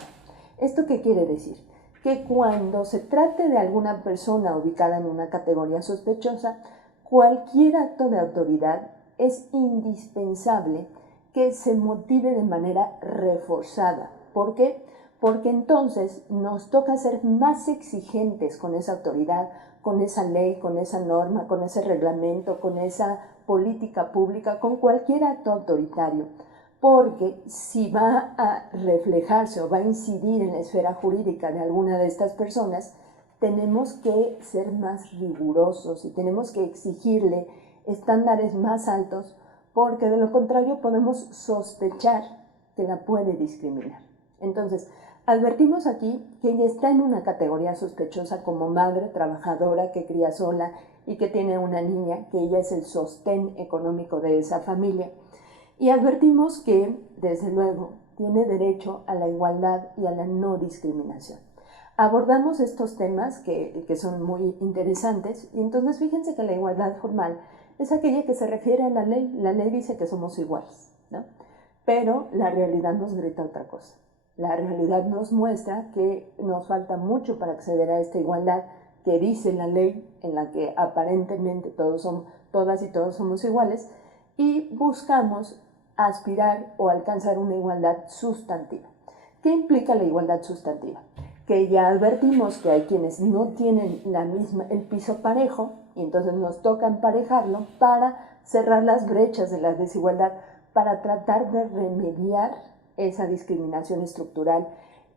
¿Esto qué quiere decir? Que cuando se trate de alguna persona ubicada en una categoría sospechosa, cualquier acto de autoridad es indispensable que se motive de manera reforzada. ¿Por qué? Porque entonces nos toca ser más exigentes con esa autoridad, con esa ley, con esa norma, con ese reglamento, con esa política pública, con cualquier acto autoritario. Porque si va a reflejarse o va a incidir en la esfera jurídica de alguna de estas personas, tenemos que ser más rigurosos y tenemos que exigirle estándares más altos, porque de lo contrario podemos sospechar que la puede discriminar. Entonces, advertimos aquí que ella está en una categoría sospechosa como madre trabajadora que cría sola y que tiene una niña, que ella es el sostén económico de esa familia. Y advertimos que, desde luego, tiene derecho a la igualdad y a la no discriminación. Abordamos estos temas que son muy interesantes y entonces fíjense que la igualdad formal es aquella que se refiere a la ley. La ley dice que somos iguales, ¿no? Pero la realidad nos grita otra cosa. La realidad nos muestra que nos falta mucho para acceder a esta igualdad que dice la ley, en la que aparentemente todas y todos somos iguales, y buscamos aspirar o alcanzar una igualdad sustantiva. ¿Qué implica la igualdad sustantiva? Que ya advertimos que hay quienes no tienen el piso parejo, y entonces nos toca emparejarlo para cerrar las brechas de la desigualdad, para tratar de remediar esa discriminación estructural,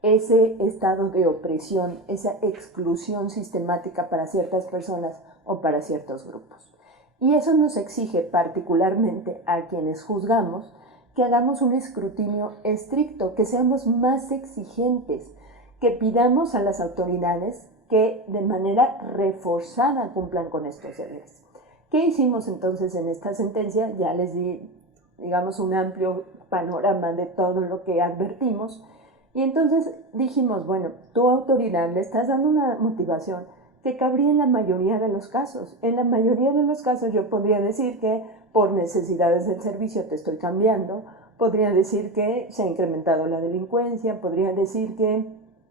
ese estado de opresión, esa exclusión sistemática para ciertas personas o para ciertos grupos. Y eso nos exige particularmente a quienes juzgamos que hagamos un escrutinio estricto, que seamos más exigentes, que pidamos a las autoridades que de manera reforzada cumplan con estos deberes. ¿Qué hicimos entonces en esta sentencia? Ya les di, digamos, un amplio panorama de todo lo que advertimos. Y entonces dijimos, bueno, tu autoridad le estás dando una motivación que cabría en la mayoría de los casos. En la mayoría de los casos yo podría decir que por necesidades del servicio te estoy cambiando, podría decir que se ha incrementado la delincuencia, podría decir que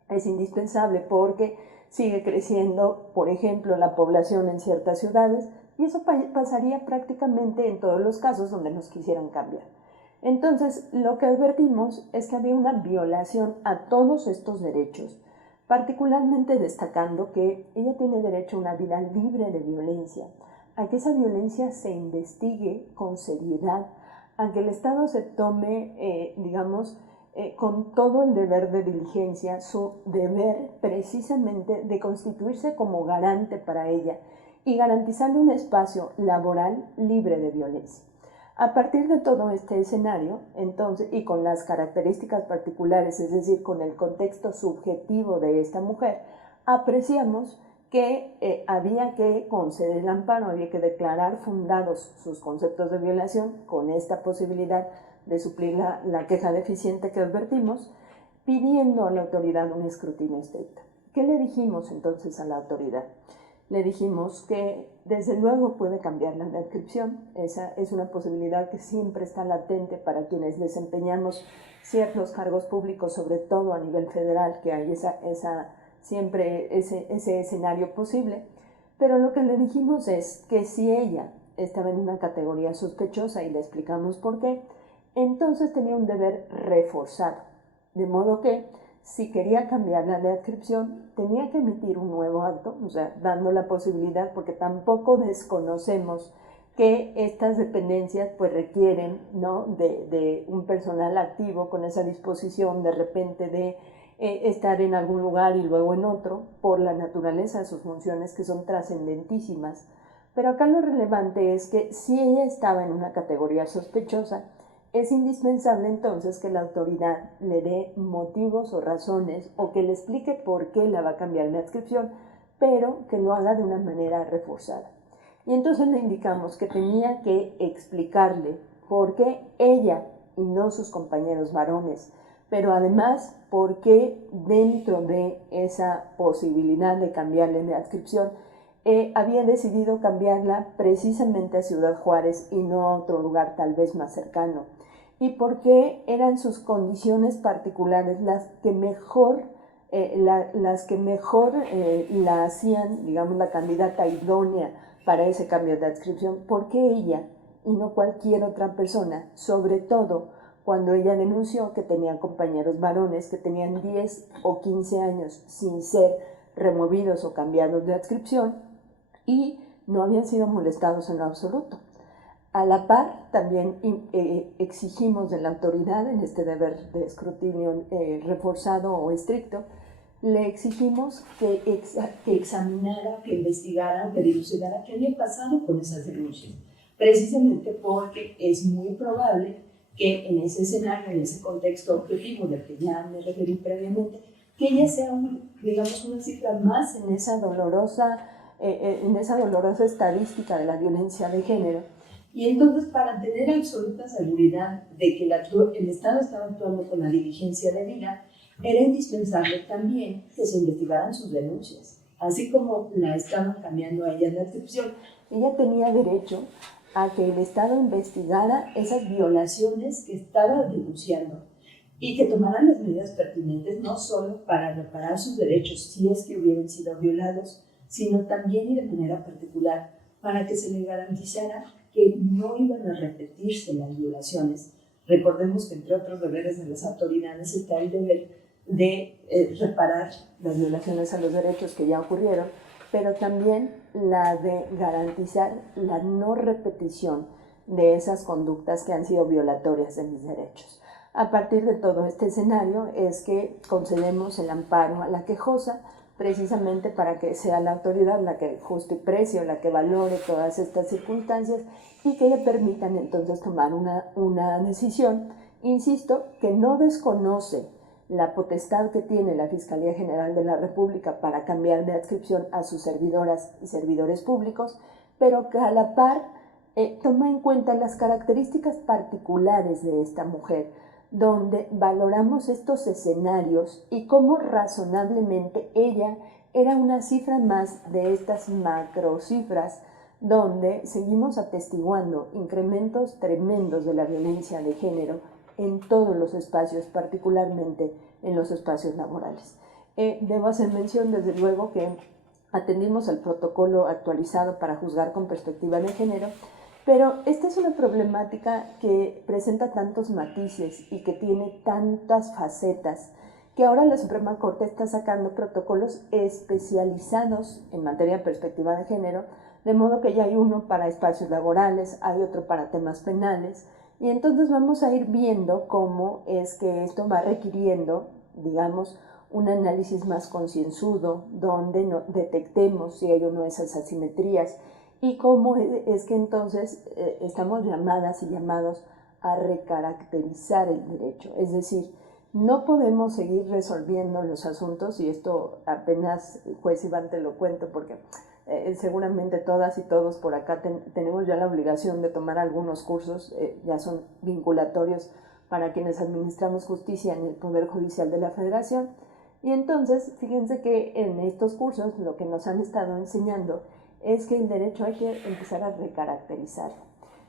es indispensable porque sigue creciendo, por ejemplo, la población en ciertas ciudades, y eso pasaría prácticamente en todos los casos donde nos quisieran cambiar. Entonces, lo que advertimos es que había una violación a todos estos derechos, particularmente destacando que ella tiene derecho a una vida libre de violencia, a que esa violencia se investigue con seriedad, a que el Estado se tome, con todo el deber de diligencia, su deber precisamente de constituirse como garante para ella y garantizarle un espacio laboral libre de violencia. A partir de todo este escenario, entonces, y con las características particulares, es decir, con el contexto subjetivo de esta mujer, apreciamos que había que conceder el amparo, había que declarar fundados sus conceptos de violación con esta posibilidad de suplir la queja deficiente que advertimos, pidiendo a la autoridad un escrutinio estricto. ¿Qué le dijimos entonces a la autoridad? Le dijimos que desde luego puede cambiar la adscripción, esa es una posibilidad que siempre está latente para quienes desempeñamos ciertos cargos públicos, sobre todo a nivel federal, que hay siempre ese escenario posible, pero lo que le dijimos es que si ella estaba en una categoría sospechosa, y le explicamos por qué, entonces tenía un deber reforzado, de modo que si quería cambiar la adscripción, tenía que emitir un nuevo acto, o sea, dando la posibilidad, porque tampoco desconocemos que estas dependencias pues requieren, ¿no?, de un personal activo con esa disposición de repente de estar en algún lugar y luego en otro, por la naturaleza de sus funciones que son trascendentísimas. Pero acá lo relevante es que si ella estaba en una categoría sospechosa, es indispensable entonces que la autoridad le dé motivos o razones o que le explique por qué la va a cambiar la adscripción, pero que lo haga de una manera reforzada. Y entonces le indicamos que tenía que explicarle por qué ella y no sus compañeros varones, pero además por qué dentro de esa posibilidad de cambiarle la adscripción había decidido cambiarla precisamente a Ciudad Juárez y no a otro lugar tal vez más cercano, y por qué eran sus condiciones particulares las que mejor la hacían, digamos, la candidata idónea para ese cambio de adscripción, porque ella y no cualquier otra persona, sobre todo cuando ella denunció que tenía compañeros varones que tenían 10 o 15 años sin ser removidos o cambiados de adscripción y no habían sido molestados en lo absoluto. A la par, también exigimos de la autoridad, en este deber de escrutinio reforzado o estricto, le exigimos que examinara, que investigara, que dilucidara qué había pasado con esas denuncias, precisamente porque es muy probable que en ese escenario, en ese contexto objetivo del que ya me referí previamente, que ella sea, una cifra más en esa dolorosa estadística de la violencia de género. Y entonces, para tener absoluta seguridad de que el Estado estaba actuando con la diligencia debida, era indispensable también que se investigaran sus denuncias. Así como la estaban cambiando a ella la adscripción, ella tenía derecho a que el Estado investigara esas violaciones que estaba denunciando y que tomaran las medidas pertinentes, no solo para reparar sus derechos, si es que hubieran sido violados, sino también y de manera particular para que se le garantizara que no iban a repetirse las violaciones. Recordemos que entre otros deberes de las autoridades está el deber de reparar las violaciones a los derechos que ya ocurrieron, pero también la de garantizar la no repetición de esas conductas que han sido violatorias de mis derechos. A partir de todo este escenario es que concedemos el amparo a la quejosa, precisamente para que sea la autoridad la que juste precio, la que valore todas estas circunstancias y que le permitan entonces tomar una decisión, insisto, que no desconoce la potestad que tiene la Fiscalía General de la República para cambiar de adscripción a sus servidoras y servidores públicos, pero que a la par toma en cuenta las características particulares de esta mujer, donde valoramos estos escenarios y cómo razonablemente ella era una cifra más de estas macrocifras donde seguimos atestiguando incrementos tremendos de la violencia de género en todos los espacios, particularmente en los espacios laborales. Debo hacer mención, desde luego, que atendimos al protocolo actualizado para juzgar con perspectiva de género, pero esta es una problemática que presenta tantos matices y que tiene tantas facetas que ahora la Suprema Corte está sacando protocolos especializados en materia de perspectiva de género, de modo que ya hay uno para espacios laborales, hay otro para temas penales, y entonces vamos a ir viendo cómo es que esto va requiriendo, digamos, un análisis más concienzudo, donde detectemos si hay o no esas asimetrías, y cómo es que entonces estamos llamadas y llamados a recaracterizar el derecho. Es decir, no podemos seguir resolviendo los asuntos, y esto apenas, juez Iván, te lo cuento porque seguramente todas y todos por acá tenemos ya la obligación de tomar algunos cursos, ya son vinculatorios para quienes administramos justicia en el Poder Judicial de la Federación. Y entonces, fíjense que en estos cursos lo que nos han estado enseñando es que el derecho hay que empezar a recaracterizarlo.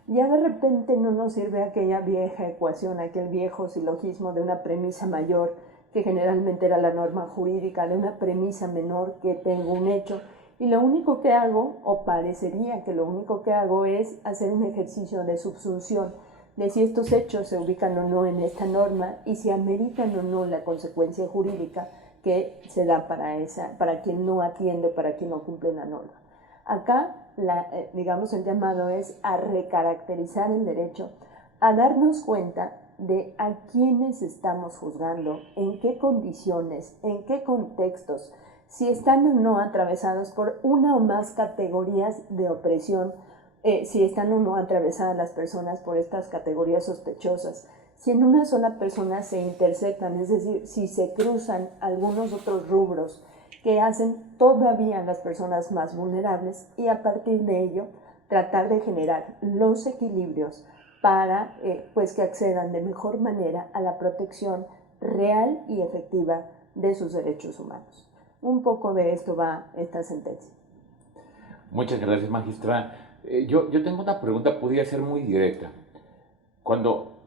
Ya de repente no nos sirve aquella vieja ecuación, aquel viejo silogismo de una premisa mayor, que generalmente era la norma jurídica, de una premisa menor, que tengo un hecho, y lo único que hago, o parecería que lo único que hago, es hacer un ejercicio de subsunción, de si estos hechos se ubican o no en esta norma, y si ameritan o no la consecuencia jurídica que se da para quien no atiende, para quien no cumple la norma. Acá, digamos, el llamado es a recaracterizar el derecho, a darnos cuenta de a quiénes estamos juzgando, en qué condiciones, en qué contextos, si están o no atravesados por una o más categorías de opresión, si están o no atravesadas las personas por estas categorías sospechosas, si en una sola persona se intersecan, es decir, si se cruzan algunos otros rubros que hacen todavía a las personas más vulnerables, y a partir de ello tratar de generar los equilibrios para pues que accedan de mejor manera a la protección real y efectiva de sus derechos humanos. Un poco de esto va esta sentencia. Muchas gracias, magistrada. Yo tengo una pregunta, podría ser muy directa. Cuando,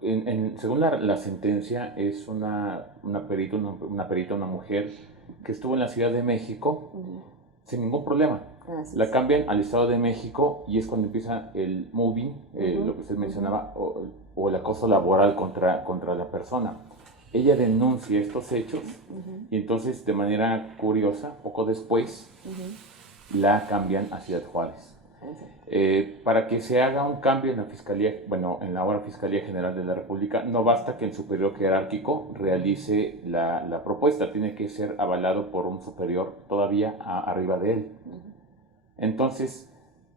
según la sentencia, es una perita, una mujer que estuvo en la Ciudad de México sin ningún problema. La cambian al Estado de México y es cuando empieza el moving, lo que usted mencionaba, o el acoso laboral contra la persona. Ella denuncia estos hechos y entonces, de manera curiosa, poco después, la cambian a Ciudad Juárez. Para que se haga un cambio en la Fiscalía, en la ahora Fiscalía General de la República, no basta que el superior jerárquico realice la propuesta, tiene que ser avalado por un superior todavía arriba de él. Entonces,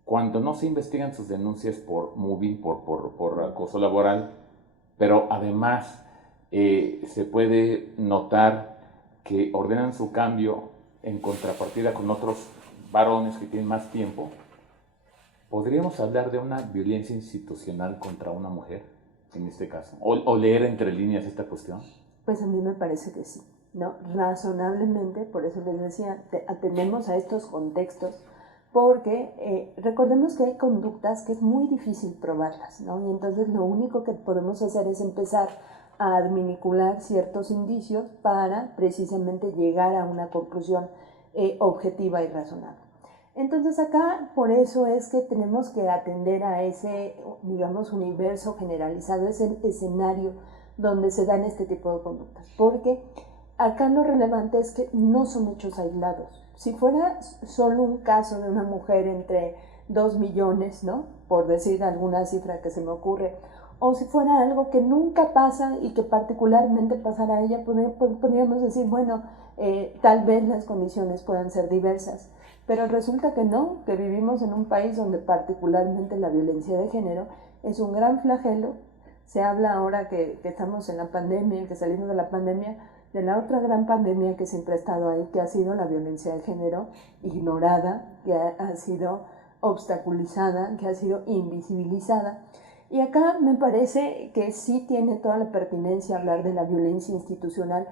cuando no se investigan sus denuncias por moving, por acoso laboral, pero además se puede notar que ordenan su cambio en contrapartida con otros varones que tienen más tiempo, ¿podríamos hablar de una violencia institucional contra una mujer, en este caso? ¿O leer entre líneas esta cuestión? Pues a mí me parece que sí, ¿no? Razonablemente, por eso les decía, atendemos a estos contextos, porque recordemos que hay conductas que es muy difícil probarlas, ¿no? Y entonces lo único que podemos hacer es empezar a adminicular ciertos indicios para precisamente llegar a una conclusión objetiva y razonable. Entonces acá por eso es que tenemos que atender a ese, digamos, universo generalizado, ese escenario donde se dan este tipo de conductas, porque acá lo relevante es que no son hechos aislados. Si fuera solo un caso de una mujer entre 2 millones, ¿no? Por decir alguna cifra que se me ocurre, o si fuera algo que nunca pasa y que particularmente pasara a ella, podríamos decir, bueno, tal vez las condiciones puedan ser diversas. Pero resulta que no, que vivimos en un país donde particularmente la violencia de género es un gran flagelo. Se habla ahora que estamos en la pandemia, que salimos de la pandemia, de la otra gran pandemia que siempre ha estado ahí, que ha sido la violencia de género, ignorada, que ha sido obstaculizada, que ha sido invisibilizada. Y acá me parece que sí tiene toda la pertinencia hablar de la violencia institucional,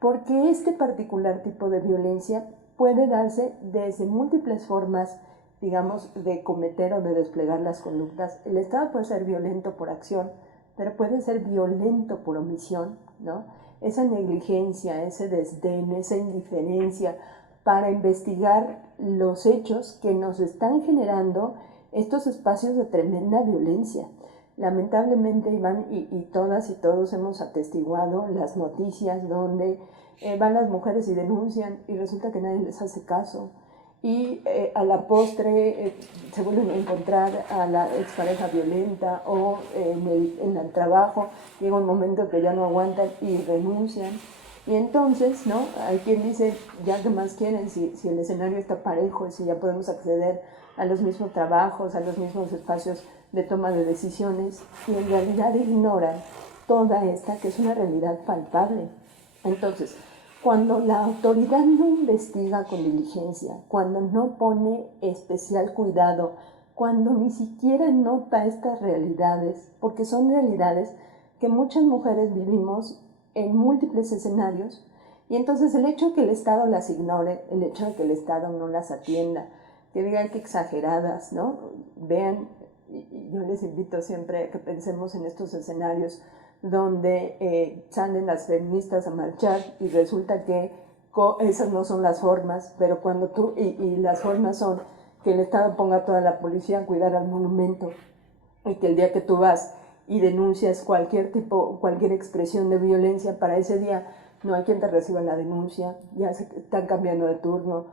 porque este particular tipo de violencia puede darse desde múltiples formas, digamos, de cometer o de desplegar las conductas. El Estado puede ser violento por acción, pero puede ser violento por omisión, ¿no? Esa negligencia, ese desdén, esa indiferencia para investigar los hechos que nos están generando estos espacios de tremenda violencia. Lamentablemente, Iván, y todas y todos hemos atestiguado las noticias donde van las mujeres y denuncian y resulta que nadie les hace caso. Y a la postre se vuelven a encontrar a la expareja violenta o en el trabajo llega un momento que ya no aguantan y renuncian. Y entonces, ¿no? Hay quien dice, ya que más quieren, si el escenario está parejo, si ya podemos acceder a los mismos trabajos, a los mismos espacios de toma de decisiones, y en realidad ignoran toda esta, que es una realidad palpable. Entonces, cuando la autoridad no investiga con diligencia, cuando no pone especial cuidado, cuando ni siquiera nota estas realidades, porque son realidades que muchas mujeres vivimos en múltiples escenarios, y entonces el hecho de que el Estado las ignore, el hecho de que el Estado no las atienda, que digan que exageradas, ¿no? Vean, y yo les invito siempre a que pensemos en estos escenarios donde salen las feministas a marchar y resulta que esas no son las formas, pero cuando y las formas son que el Estado ponga toda la policía a cuidar al monumento y que el día que tú vas y denuncias cualquier expresión de violencia para ese día, no hay quien te reciba la denuncia, ya se están cambiando de turno,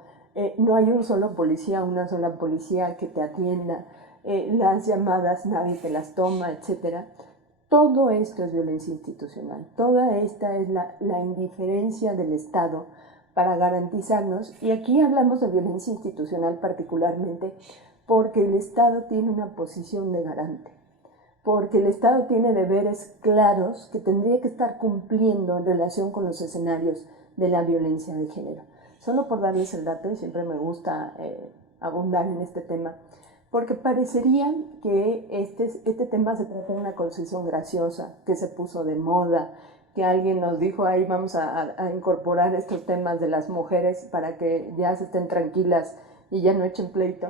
no hay un solo policía, una sola policía que te atienda, las llamadas nadie te las toma, etc. Todo esto es violencia institucional, toda esta es la indiferencia del Estado para garantizarnos, y aquí hablamos de violencia institucional particularmente porque el Estado tiene una posición de garante, porque el Estado tiene deberes claros que tendría que estar cumpliendo en relación con los escenarios de la violencia de género. Solo por darles el dato, y siempre me gusta abundar en este tema, porque parecería que este tema se trata de una concesión graciosa, que se puso de moda, que alguien nos dijo, ahí vamos a incorporar estos temas de las mujeres para que ya se estén tranquilas y ya no echen pleito.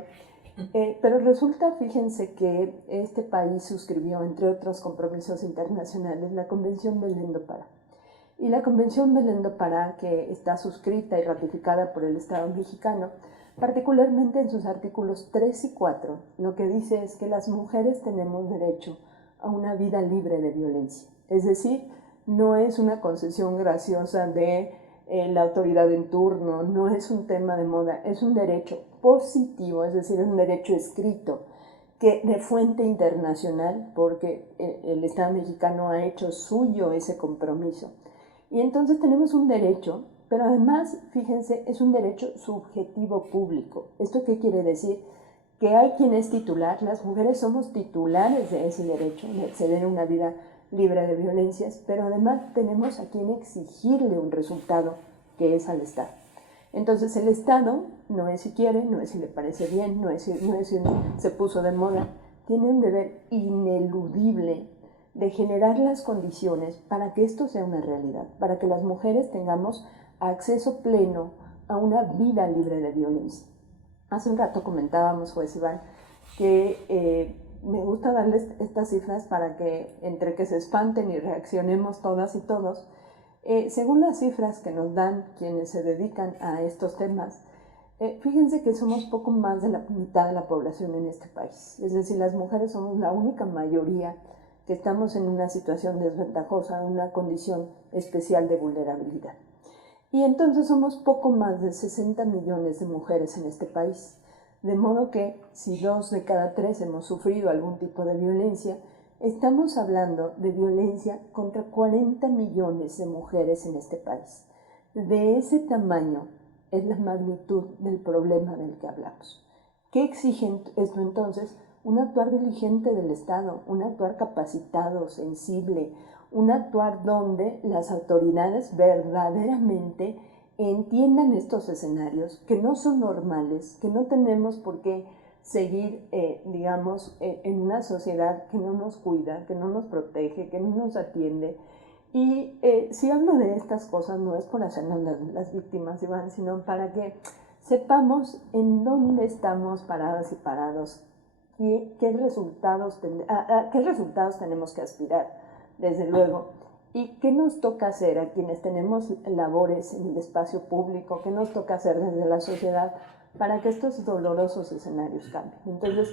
Pero resulta, fíjense, que este país suscribió, entre otros compromisos internacionales, la Convención Belén do Pará. Y la Convención Belén do Pará, que está suscrita y ratificada por el Estado mexicano, particularmente en sus artículos 3 y 4, lo que dice es que las mujeres tenemos derecho a una vida libre de violencia. Es decir, no es una concesión graciosa de la autoridad en turno, no es un tema de moda, es un derecho positivo, es decir, un derecho escrito, que de fuente internacional, porque el Estado mexicano ha hecho suyo ese compromiso. Y entonces tenemos un derecho, pero además, fíjense, es un derecho subjetivo público. ¿Esto qué quiere decir? Que hay quien es titular, las mujeres somos titulares de ese derecho, de acceder a una vida libre de violencias, pero además tenemos a quien exigirle un resultado, que es al Estado. Entonces el Estado no es si quiere, no es si le parece bien, no es si se puso de moda, tiene un deber ineludible de generar las condiciones para que esto sea una realidad, para que las mujeres tengamos acceso pleno a una vida libre de violencia. Hace un rato comentábamos, juez Iván, que me gusta darles estas cifras para que entre que se espanten y reaccionemos todas y todos. Según las cifras que nos dan quienes se dedican a estos temas, Fíjense que somos poco más de la mitad de la población en este país, es decir, las mujeres somos la única mayoría que estamos en una situación desventajosa, en una condición especial de vulnerabilidad. Y entonces somos poco más de 60 millones de mujeres en este país, de modo que si 2 de cada 3 hemos sufrido algún tipo de violencia, estamos hablando de violencia contra 40 millones de mujeres en este país. De ese tamaño es la magnitud del problema del que hablamos. ¿Qué exige esto entonces? Un actuar diligente del Estado, un actuar capacitado, sensible, un actuar donde las autoridades verdaderamente entiendan estos escenarios, que no son normales, que no tenemos por qué seguir, en una sociedad que no nos cuida, que no nos protege, que no nos atiende. Y si hablo de estas cosas no es por hacernos las víctimas, Iván, sino para que sepamos en dónde estamos paradas y parados y qué resultados tenemos que aspirar, desde luego, y qué nos toca hacer a quienes tenemos labores en el espacio público, qué nos toca hacer desde la sociedad para que estos dolorosos escenarios cambien. Entonces,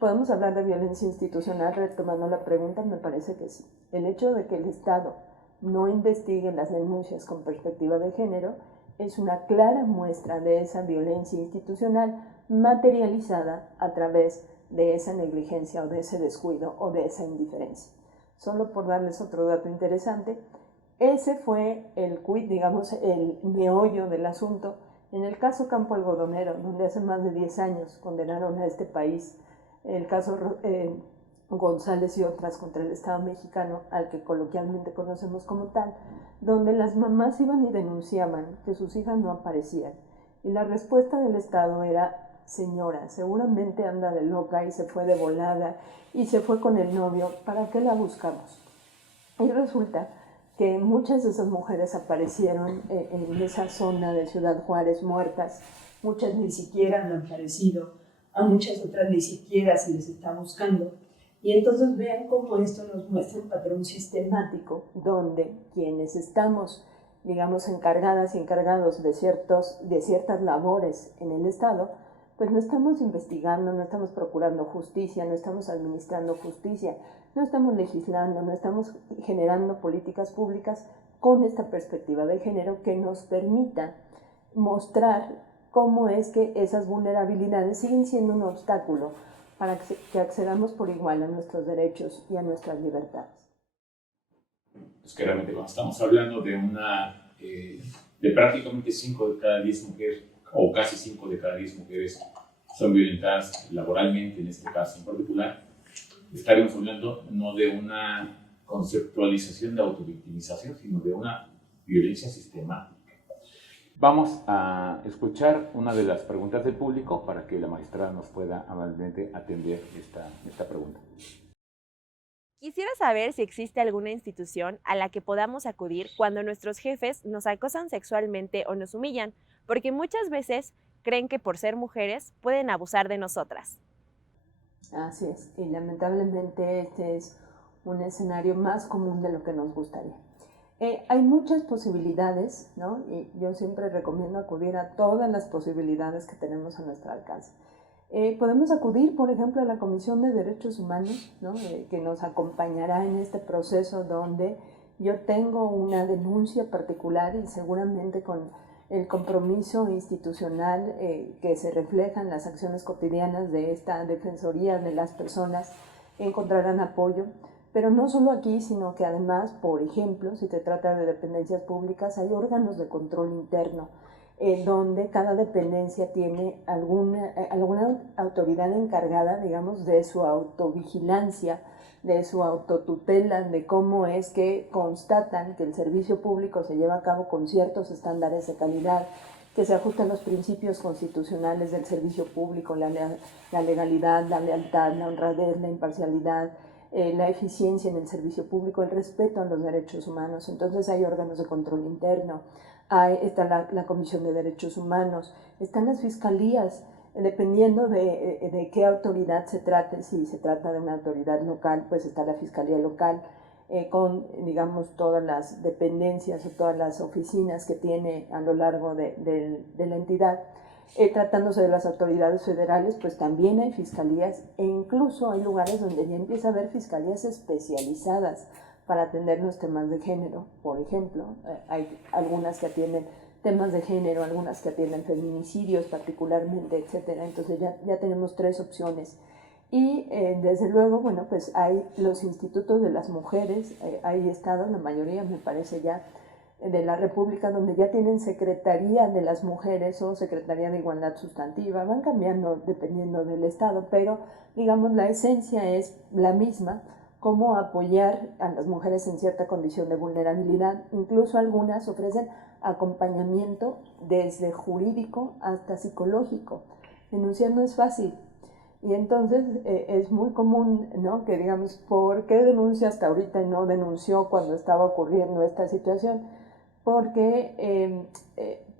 ¿podemos hablar de violencia institucional? Retomando la pregunta, me parece que sí. El hecho de que el Estado no investigue las denuncias con perspectiva de género es una clara muestra de esa violencia institucional materializada a través de esa negligencia o de ese descuido o de esa indiferencia. Solo por darles otro dato interesante, ese fue el meollo del asunto en el caso Campo Algodonero, donde hace más de 10 años condenaron a este país, el caso González y otras contra el Estado mexicano, al que coloquialmente conocemos como tal, donde las mamás iban y denunciaban que sus hijas no aparecían. Y la respuesta del Estado era: señora, seguramente anda de loca y se fue de volada y se fue con el novio, ¿para qué la buscamos? Y resulta que muchas de esas mujeres aparecieron en esa zona de Ciudad Juárez muertas, muchas ni siquiera han aparecido, a muchas otras ni siquiera se les está buscando. Y entonces vean cómo esto nos muestra un patrón sistemático donde quienes estamos, encargadas y encargados de ciertas labores en el Estado, pues no estamos investigando, no estamos procurando justicia, no estamos administrando justicia, no estamos legislando, no estamos generando políticas públicas con esta perspectiva de género que nos permita mostrar cómo es que esas vulnerabilidades siguen siendo un obstáculo para que accedamos por igual a nuestros derechos y a nuestras libertades. Es que realmente cuando estamos hablando de de prácticamente 5 de cada 10 mujeres, o casi 5 de cada 10 mujeres son violentadas laboralmente, en este caso en particular, estaríamos hablando no de una conceptualización de autovictimización, sino de una violencia sistemática. Vamos a escuchar una de las preguntas del público para que la magistrada nos pueda amablemente atender esta pregunta. Quisiera saber si existe alguna institución a la que podamos acudir cuando nuestros jefes nos acosan sexualmente o nos humillan, porque muchas veces creen que por ser mujeres pueden abusar de nosotras. Así es, y lamentablemente este es un escenario más común de lo que nos gustaría. Hay muchas posibilidades, ¿no? Y yo siempre recomiendo acudir a todas las posibilidades que tenemos a nuestro alcance. Podemos acudir, por ejemplo, a la Comisión de Derechos Humanos, ¿no? Que nos acompañará en este proceso donde yo tengo una denuncia particular y seguramente con el compromiso institucional que se refleja en las acciones cotidianas de esta Defensoría de las Personas encontrarán apoyo. Pero no solo aquí, sino que además, por ejemplo, si se trata de dependencias públicas, hay órganos de control interno, donde cada dependencia tiene alguna autoridad encargada, de su autovigilancia, de su autotutela, de cómo es que constatan que el servicio público se lleva a cabo con ciertos estándares de calidad, que se ajustan a los principios constitucionales del servicio público, la legalidad, la lealtad, la honradez, la imparcialidad, la eficiencia en el servicio público, el respeto a los derechos humanos. Entonces hay órganos de control interno, está la Comisión de Derechos Humanos, están las fiscalías, dependiendo de qué autoridad se trate. Si se trata de una autoridad local, pues está la Fiscalía Local, con, todas las dependencias o todas las oficinas que tiene a lo largo de la entidad. Tratándose de las autoridades federales, pues también hay fiscalías e incluso hay lugares donde ya empieza a haber fiscalías especializadas para atender los temas de género. Por ejemplo, hay algunas que atienden temas de género, algunas que atienden feminicidios particularmente, etcétera. Entonces ya tenemos 3 opciones. Y desde luego, bueno, pues hay los institutos de las mujeres, hay estados, la mayoría me parece ya, de la República, donde ya tienen Secretaría de las Mujeres o Secretaría de Igualdad Sustantiva, van cambiando dependiendo del estado, pero digamos la esencia es la misma, cómo apoyar a las mujeres en cierta condición de vulnerabilidad. Incluso algunas ofrecen acompañamiento desde jurídico hasta psicológico. Denunciar no es fácil. Y entonces es muy común, ¿no?, que digamos, ¿por qué denuncia hasta ahorita y no denunció cuando estaba ocurriendo esta situación? Porque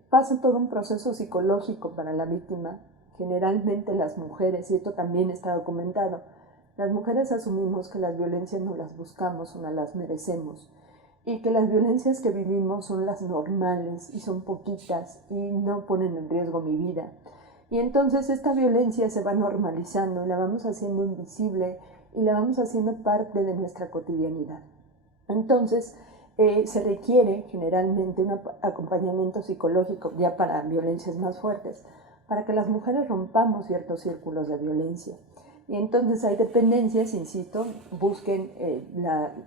pasa todo un proceso psicológico para la víctima. Generalmente las mujeres, y esto también está documentado, las mujeres asumimos que las violencias no las buscamos o no las merecemos, y que las violencias que vivimos son las normales y son poquitas y no ponen en riesgo mi vida. Y entonces esta violencia se va normalizando y la vamos haciendo invisible y la vamos haciendo parte de nuestra cotidianidad. Entonces se requiere generalmente un acompañamiento psicológico ya para violencias más fuertes, para que las mujeres rompamos ciertos círculos de violencia. Y entonces hay dependencias, insisto, busquen,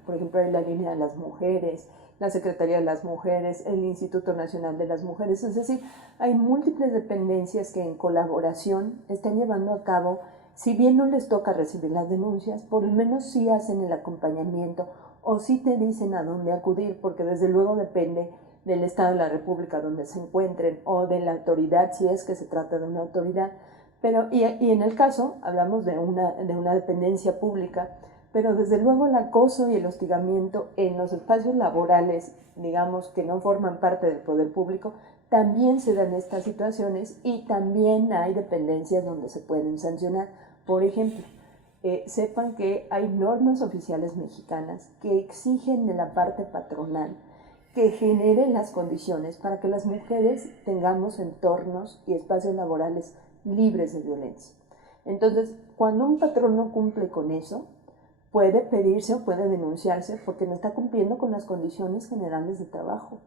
por ejemplo, la línea de las mujeres, la Secretaría de las Mujeres, el Instituto Nacional de las Mujeres. Es decir, hay múltiples dependencias que en colaboración están llevando a cabo, si bien no les toca recibir las denuncias, por lo menos sí hacen el acompañamiento o sí te dicen a dónde acudir, porque desde luego depende del Estado de la República donde se encuentren o de la autoridad, si es que se trata de una autoridad. Pero, y en el caso, hablamos de una dependencia pública, pero desde luego el acoso y el hostigamiento en los espacios laborales, digamos, que no forman parte del poder público, también se dan estas situaciones y también hay dependencias donde se pueden sancionar. Por ejemplo, sepan que hay normas oficiales mexicanas que exigen de la parte patronal que generen las condiciones para que las mujeres tengamos entornos y espacios laborales libres de violencia. Entonces, cuando un patrón no cumple con eso, puede pedirse o puede denunciarse porque no está cumpliendo con las condiciones generales de trabajo,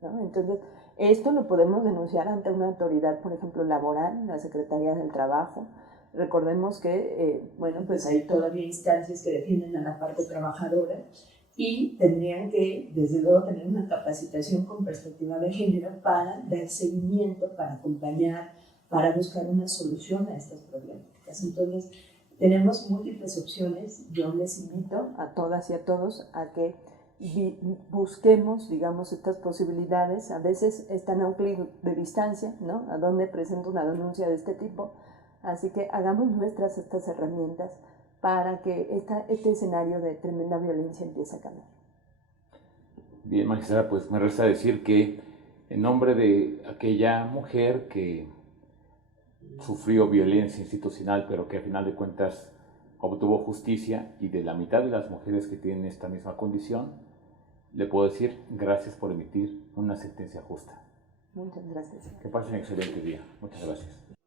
¿no? Entonces, esto lo podemos denunciar ante una autoridad, por ejemplo, laboral, la Secretaría del Trabajo. Recordemos que, bueno, pues hay todavía instancias que defienden a la parte trabajadora y tendrían que, desde luego, tener una capacitación con perspectiva de género para dar seguimiento, para acompañar, para buscar una solución a estas problemáticas. Entonces, tenemos múltiples opciones. Yo les invito a todas y a todos a que busquemos, digamos, estas posibilidades. A veces están a un clic de distancia, ¿no?, a donde presento una denuncia de este tipo. Así que hagamos nuestras estas herramientas para que este escenario de tremenda violencia empiece a cambiar. Bien, magistrada, pues me resta decir que en nombre de aquella mujer que sufrió violencia institucional, pero que a final de cuentas obtuvo justicia, y de la mitad de las mujeres que tienen esta misma condición, le puedo decir gracias por emitir una sentencia justa. Muchas gracias. Que pasen un excelente día. Muchas gracias.